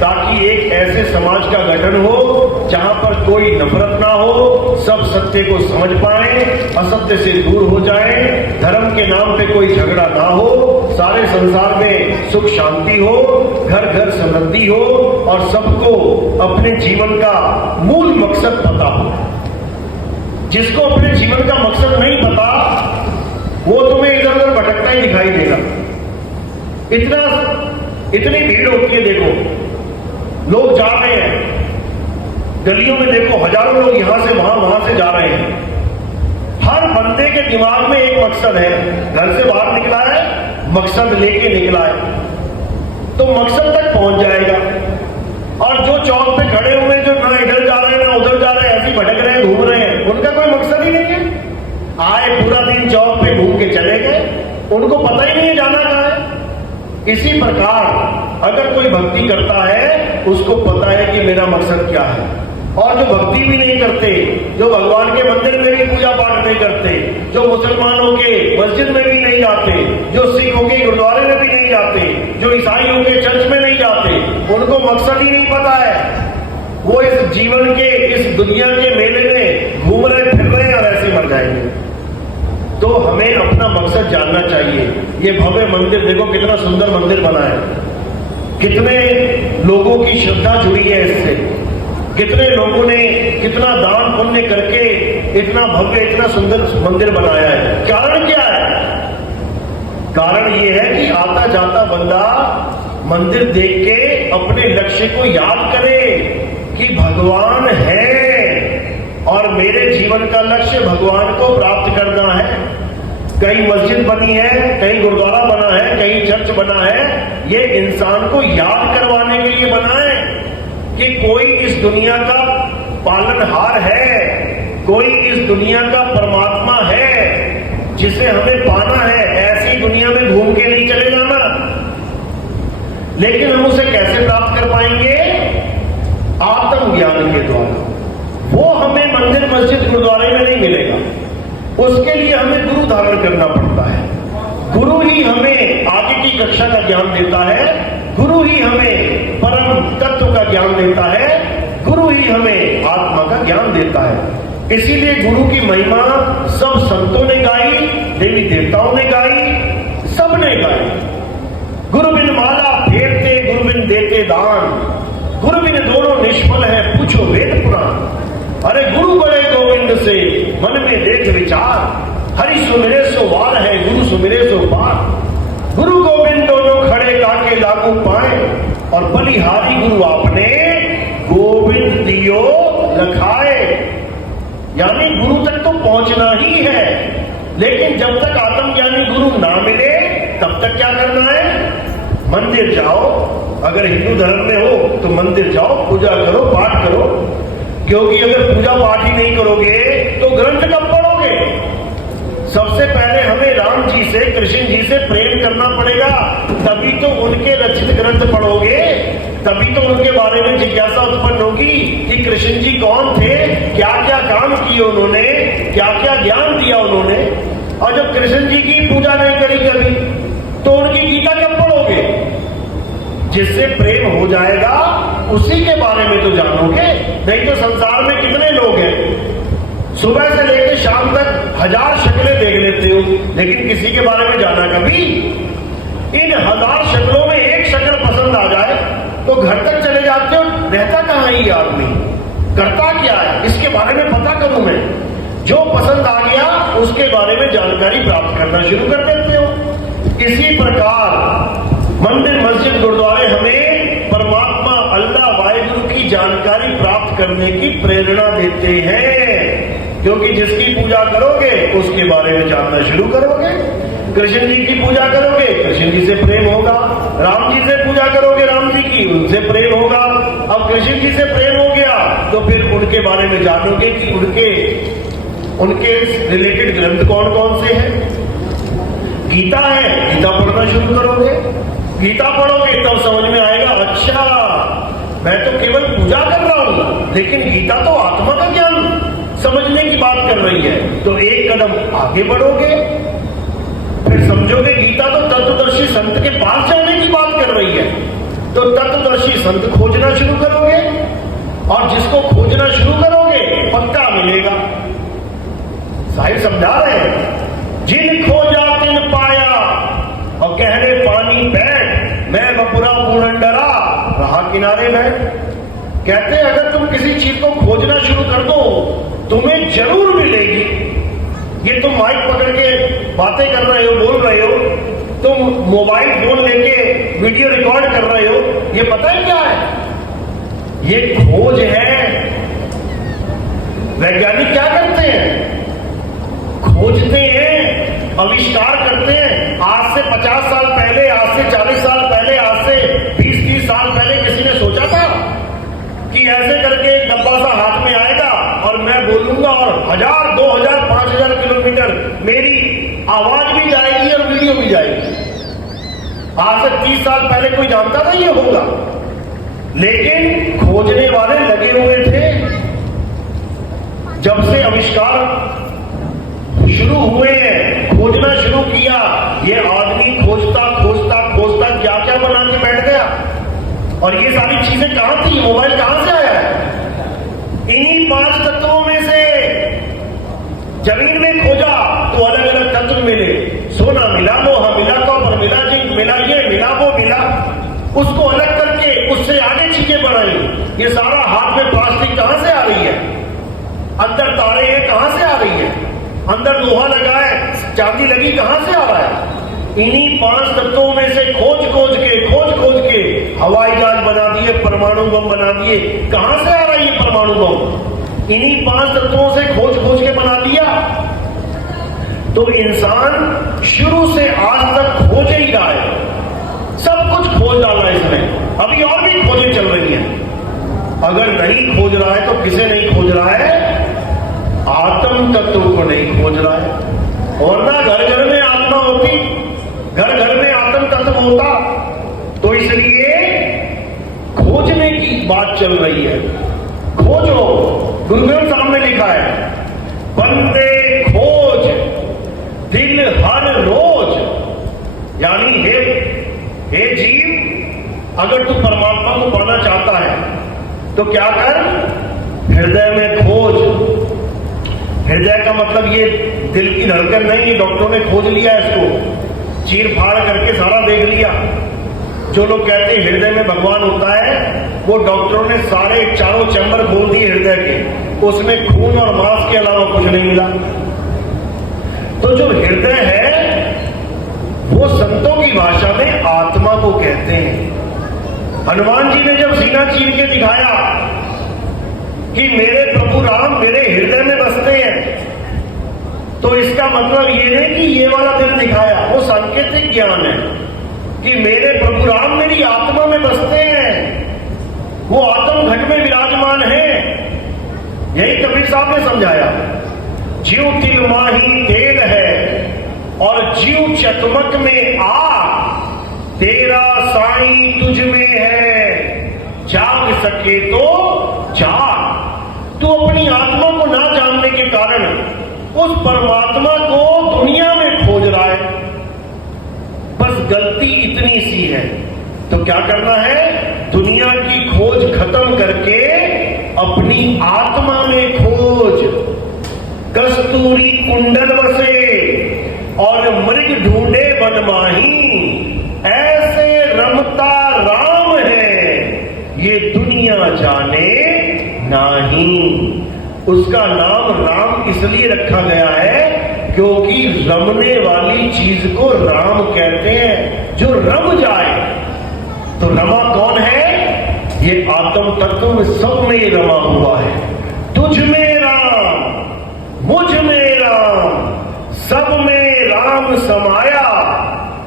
ताकि एक ऐसे समाज का गठन हो जहां पर कोई नफरत ना हो, सब सत्य को समझ पाए, असत्य से दूर हो जाए, धर्म के नाम पे कोई झगड़ा ना हो, सारे संसार में सुख शांति हो, घर घर समृद्धि हो और सबको अपने जीवन का मूल मकसद पता हो। जिसको अपने जीवन का मकसद नहीं पता वो तुम्हें इधर उधर भटकता ही दिखाई देगा। इतनी भीड़ होती है, देखो लोग जा रहे हैं गलियों में, देखो हजारों लोग यहां से वहां से जा रहे हैं। हर बंदे के दिमाग में एक मकसद है, घर से बाहर निकला है, मकसद लेके निकला है, तो मकसद तक पहुंच जाएगा। और जो चौक पे खड़े हुए, जो ना इधर जा रहे हैं ना उधर जा रहे हैं, ऐसे भटक रहे हैं, घूम रहे हैं, उनका कोई मकसद ही नहीं है। आए पूरा दिन चौक पे घूम के चले गए, उनको पता ही नहीं है जाना कहां है। इसी प्रकार अगर कोई भक्ति करता है, उसको पता है कि मेरा मकसद क्या है। और जो भक्ति भी नहीं करते, जो भगवान के मंदिर में भी पूजा पाठ नहीं करते, जो मुसलमानों के मस्जिद में भी नहीं जाते, जो सिखों के गुरुद्वारे में भी नहीं जाते, जो ईसाइयों के चर्च में नहीं जाते, उनको मकसद ही नहीं पता है। वो इस जीवन के, इस दुनिया के मेले में घूम रहे फिर रहे और ऐसे मर जाएंगे। तो हमें अपना मकसद जानना चाहिए। ये भव्य मंदिर देखो, कितना सुंदर मंदिर बना है, कितने लोगों की श्रद्धा जुड़ी है इससे, कितने लोगों ने कितना दान पुण्य करके इतना भव्य, इतना सुंदर मंदिर बनाया है। कारण क्या है? कारण ये है कि आता जाता बंदा मंदिर देख के अपने लक्ष्य को याद करे कि भगवान है और मेरे जीवन का लक्ष्य भगवान को प्राप्त करना है। कहीं मस्जिद बनी है, कहीं गुरुद्वारा बना है, कहीं चर्च बना है, ये इंसान को याद करवाने के लिए बना है कि कोई इस दुनिया का पालनहार है, कोई इस दुनिया का परमात्मा है जिसे हमें पाना है। ऐसी दुनिया में घूम के नहीं चले जाना। लेकिन हम उसे कैसे प्राप्त कर पाएंगे? आत्मज्ञान के द्वारा। वो हमें मंदिर मस्जिद गुरुद्वारे में नहीं मिलेगा, उसके लिए हमें गुरु धारण करना पड़ता है। गुरु ही हमें आगे की कक्षा का ज्ञान देता है, गुरु ही हमें परम तत्व का ज्ञान देता है। मिलता है। इसीलिए गुरु की महिमा सब संतों ने गाई, देवी देवताओं ने गाई, सब ने गाई। गुरु बिन माला फेरते, गुरु बिन देते दान, गुरु बिन दोनों निष्फल है, पूछो वेद पुराण। अरे गुरु बड़े गोविंद से मन में देख विचार, हरि सुमिरे सो वार है, गुरु सुमिरे सो पार। गुरु गोविंद दोनों खड़े काके लागू पाए, और बलिहारी गुरु आपने गोविंद दियो रखाए। यानी गुरु तक तो पहुंचना ही है, लेकिन जब तक आत्मज्ञानी गुरु ना मिले तब तक क्या करना है? मंदिर जाओ, अगर हिंदू धर्म में हो तो मंदिर जाओ, पूजा करो, पाठ करो। क्योंकि अगर पूजा पाठ ही नहीं करोगे तो ग्रंथ कब पढ़ोगे? सबसे पहले हमें राम जी से, कृष्ण जी से प्रेम करना पड़ेगा, तभी तो उनके रचित ग्रंथ पढ़ोगे, तभी तो उनके बारे में जिज्ञासा उत्पन्न होगी कि कृष्ण जी कौन थे, क्या क्या काम किए उन्होंने, क्या क्या ज्ञान दिया उन्होंने। और जब कृष्ण जी की पूजा नहीं करी कभी, तो उनकी गीता कब पढ़ोगे? जिससे प्रेम हो जाएगा उसी के बारे में तो जानोगे। नहीं तो संसार में कितने लोग हैं, सुबह से लेकर शाम तक 1000 शक्लें देख लेते हो, लेकिन किसी के बारे में जाना कभी? इन 1000 शक्लों में एक शक्ल पसंद आ जाए तो घर तक चले जाते हो, रहता कहां ये आदमी, करता क्या है, इसके बारे में पता करूं मैं। जो पसंद आ गया उसके बारे में जानकारी प्राप्त करना शुरू कर देते हो। इसी प्रकार मंदिर, मस्जिद, गुरुद्वारे हमें परमात्मा अल्लाह वाहिगुरु की जानकारी प्राप्त करने की प्रेरणा देते हैं। क्योंकि जिसकी पूजा करोगे उसके बारे में जानना शुरू करोगे। कृष्ण जी की पूजा करोगे, कृष्ण जी से प्रेम होगा। राम जी से पूजा करोगे, राम जी की, उनसे प्रेम होगा। अब कृष्ण जी से प्रेम हो गया तो फिर उनके बारे में जानोगे कि उनके रिलेटेड ग्रंथ कौन कौन से हैं। गीता है, गीता पढ़ना शुरू करोगे, गीता पढ़ोगे तब समझ में आएगा, अच्छा मैं तो केवल पूजा कर रहा हूं, लेकिन गीता तो आत्मा का ज्ञान समझने की बात कर रही है। तो एक कदम आगे बढ़ोगे, फिर समझोगे गीता तो तत्वदर्शी संत के पास जाने की बात कर रही है। तो तत्वदर्शी संत खोजना शुरू करोगे, और जिसको खोजना शुरू करोगे पक्का मिलेगा। साहिब समझा रहे हैं, जिन खोजा तिन पाया, और कहने पानी बैठ, मैं बपुरा पूर्ण डरा, रहा किनारे बैठ। कहते अगर तुम किसी चीज को खोजना शुरू कर दो तुम्हें जरूर मिलेगी। ये तुम माइक पकड़ के बातें कर रहे हो, बोल रहे हो, तुम मोबाइल फोन लेके वीडियो रिकॉर्ड कर रहे हो, ये पता है क्या है? ये खोज है। वैज्ञानिक क्या करते हैं? खोजते हैं, आविष्कार करते हैं। आज से 50 साल पहले, आज से 40 साल पहले, आज से 20-30 साल पहले किसी ने सोचा था कि ऐसे करके एक डब्बा सा हाथ में आएगा और मैं बोलूंगा और 1000, 2000, 5000 किलोमीटर मेरी आवाज भी जाएगी और वीडियो भी जाएगी। आज से 30 साल पहले कोई जानता था ये होगा? लेकिन खोजने वाले लगे हुए थे। जब से आविष्कार शुरू हुए हैं, खोजना शुरू किया, ये आदमी खोजता खोजता खोजता क्या क्या बना के बैठ गया। और ये सारी चीजें कहां थी? मोबाइल कहां से आया है? इन्हीं 5 तत्वों में से। जमीन में खोजा तो अलग अलग तत्व मिले, सोना मिला, लोहा मिला, कॉपर मिला, जिंक मिला, ये मिला, वो मिला। उसको अलग करके उससे आगे चीजें बढ़ाई। ये सारा हाथ में प्लास्टिक कहां से आ रही है? अंदर तारे हैं, कहां से आ रही है? अंदर लोहा लगा है, चांदी लगी, कहां से आ रहा है? इन्हीं 5 तत्वों में से खोज खोज के हवाई जहाज बना दिए, परमाणु बम बना दिए। कहां से आ रहा है ये परमाणु बम? इन्हीं 5 तत्वों से खोज के बना दिया। तो इंसान शुरू से आज तक खोज ही रहा है, सब कुछ खोज डाला इसने। अभी और भी खोजें चल रही हैं। अगर नहीं खोज रहा है तो किसे नहीं खोज रहा है? आत्म तत्व को नहीं खोज रहा है। वरना घर घर में आत्मा होती, घर घर में आत्म तत्व होता। तो इसलिए खोजने की बात चल रही है। खोजो, गुरु ग्रंथ साहब ने लिखा है, बंदे खोज दिल हर रोज। यानी हे जीव, अगर तू परमात्मा को पाना चाहता है तो क्या कर? हृदय में खोज, हृदय का मतलब ये दिल की धड़कन नहीं, ये डॉक्टरों ने खोज लिया इसको, चीर फाड़ करके सारा देख लिया। जो लोग कहते हैं हृदय में भगवान होता है, वो डॉक्टरों ने सारे चारों चैम्बर खोल दिए हृदय के, उसमें खून और मांस के अलावा कुछ नहीं मिला। तो जो हृदय है वो संतों की भाषा में आत्मा को कहते हैं। हनुमान जी ने जब सीना चीर के दिखाया कि मेरे प्रभु राम मेरे हृदय में बसते हैं, तो इसका मतलब ये नहीं कि ये वाला दिल दिखाया, वो सांकेतिक ज्ञान है कि मेरे प्रभु राम मेरी आत्मा में बसते हैं, वो आत्म घट में विराजमान है। यही कबीर साहब ने समझाया, जीव तिल माही तेल है और जीव चकमक में आग, तेरा साईं तुझ में है, जाग सके तो जाग। तू अपनी आत्मा को ना जानने के कारण उस परमात्मा को दुनिया में खोज रहा है। बस गलती इतनी सी है, तो क्या करना है, दुनिया की खोज खत्म करके अपनी आत्मा में खोज। कस्तूरी कुंडल बसे और मृग ढूंढे बनमाही, ऐसे रमता राम है ये दुनिया जाने नहीं। उसका नाम राम इसलिए रखा गया है क्योंकि रमने वाली चीज को राम कहते हैं, जो रम जाए। तो रमा कौन है, ये आत्म तत्व में सब में रमा हुआ है। तुझ में राम, मुझ में राम, सब में राम समाया,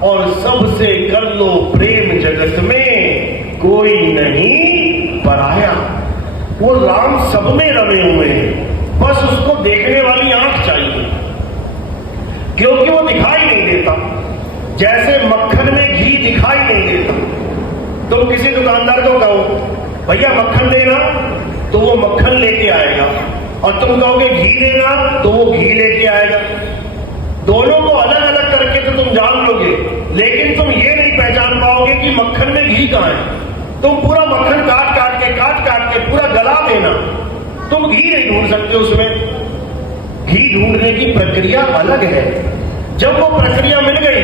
और सबसे कर लो प्रेम जगत में कोई नहीं पराया। वो राम सब में रमे हुए हैं, बस उसको देखने वाली आंख चाहिए, क्योंकि वो दिखाई नहीं देता। जैसे मक्खन में घी दिखाई नहीं देता, तुम किसी दुकानदार को कहो भैया मक्खन लेना, तो वो मक्खन लेके आएगा, और तुम कहोगे घी लेना, तो वो घी लेके आएगा। दोनों को अलग अलग करके तो तुम जान लोगे, लेकिन तुम ये नहीं पहचान पाओगे कि मक्खन में घी कहां है। तुम पूरा मक्खन काट काट के पूरा गला देना, तुम घी नहीं ढूंढ सकते उसमें। घी ढूंढने की प्रक्रिया अलग है। जब वो प्रक्रिया मिल गई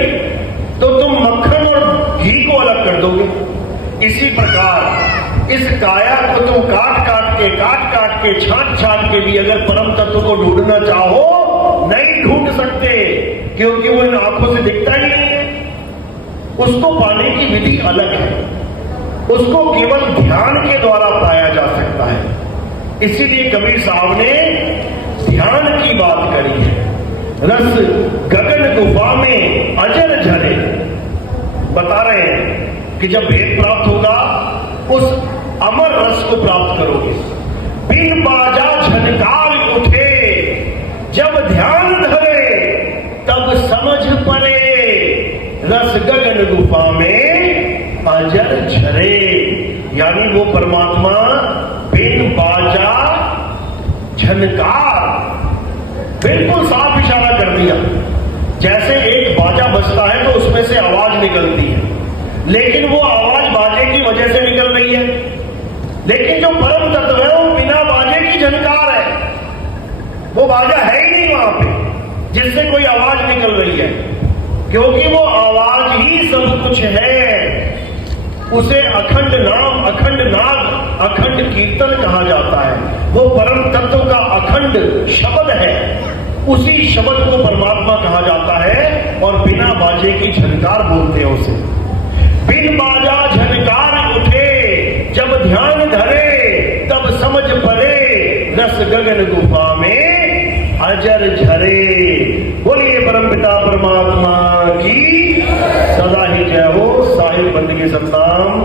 तो तुम मक्खन और घी को अलग कर दोगे। इसी प्रकार इस काया को तुम काट काट के छांट के भी अगर परम तत्व को ढूंढना चाहो, नहीं ढूंढ सकते, क्योंकि वो इन आंखों से दिखता ही नहीं है। उसको पाने की विधि अलग है, उसको केवल ध्यान के द्वारा पाया जा सकता है। इसीलिए कबीर साहब ने ध्यान की बात करी है। रस गगन गुफा में अजर झरे, बता रहे हैं कि जब भेद प्राप्त होगा उस अमर रस को प्राप्त करोगे। बिन बाजा झनकार उठे, जब ध्यान धरे तब समझ पड़े, रस गगन गुफा में अजर झरे। यानी वो परमात्मा बिन बाजा झनकार, बिल्कुल साफ इशारा कर दिया। जैसे एक बाजा बजता है तो उसमें से आवाज निकलती है, लेकिन वो आवाज बाजे की वजह से निकल रही है। लेकिन जो परम तत्व है वो बिना बाजे की झनकार है, वो बाजा है ही नहीं वहां पे जिससे कोई आवाज निकल रही है, क्योंकि वो आवाज ही सब कुछ है। उसे अखंड नाम, अखंड नाद, अखंड कीर्तन कहा जाता है। वो परम तत्व का अखंड शब्द है, उसी शब्द को परमात्मा कहा जाता है। और बिना बाजे की झनकार बोलते हैं उसे। बिन बाजा झनकार उठे, जब ध्यान धरे तब समझ पड़े, रस गगन गुफा में अजर झरे। बोलिए परमपिता परमात्मा की सदा ही जय हो। साहिब बंदगी सतनाम।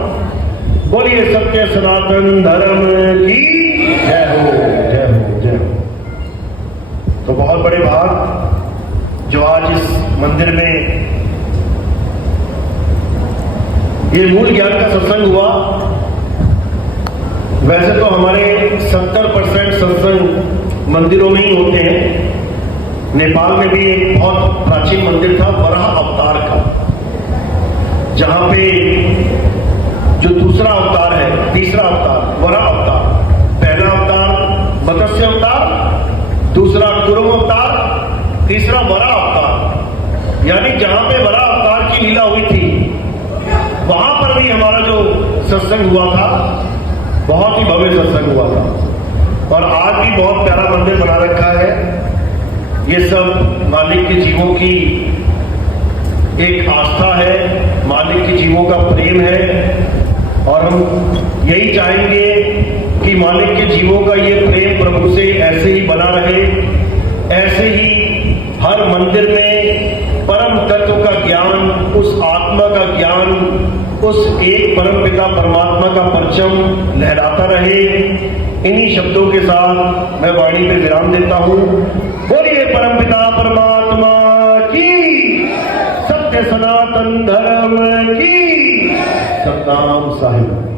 बोलिए सत्य सनातन धर्म की जय हो, जय हो, जय हो। तो बहुत बड़े भाग जो आज इस मंदिर में ये मूल ज्ञान का सत्संग हुआ। वैसे तो हमारे 70% सत्संग मंदिरों में ही होते हैं। नेपाल में भी एक बहुत प्राचीन मंदिर था वराह अवतार का, जहां पे जो दूसरा अवतार है, तीसरा अवतार वराह अवतार, पहला अवतार मत्स्य अवतार, दूसरा कुर्म यानी जहां पे बड़ा अवतार की लीला हुई थी वहां पर भी हमारा जो सत्संग हुआ था बहुत ही भव्य सत्संग हुआ था। और आज भी बहुत प्यारा मंदिर बना रखा है। ये सब मालिक के जीवों की एक आस्था है, मालिक के जीवों का प्रेम है। और हम यही चाहेंगे कि मालिक के जीवों का ये प्रेम प्रभु से ऐसे ही बना रहे, ऐसे ही हर मंदिर में परम तत्व का ज्ञान, उस आत्मा का ज्ञान, उस एक परम पिता परमात्मा का परचम लहराता रहे। इन्हीं शब्दों के साथ मैं वाणी पे विराम देता हूं। बोलिए परम पिता परमात्मा की, सत्य सनातन धर्म की, सतनाम साहिब।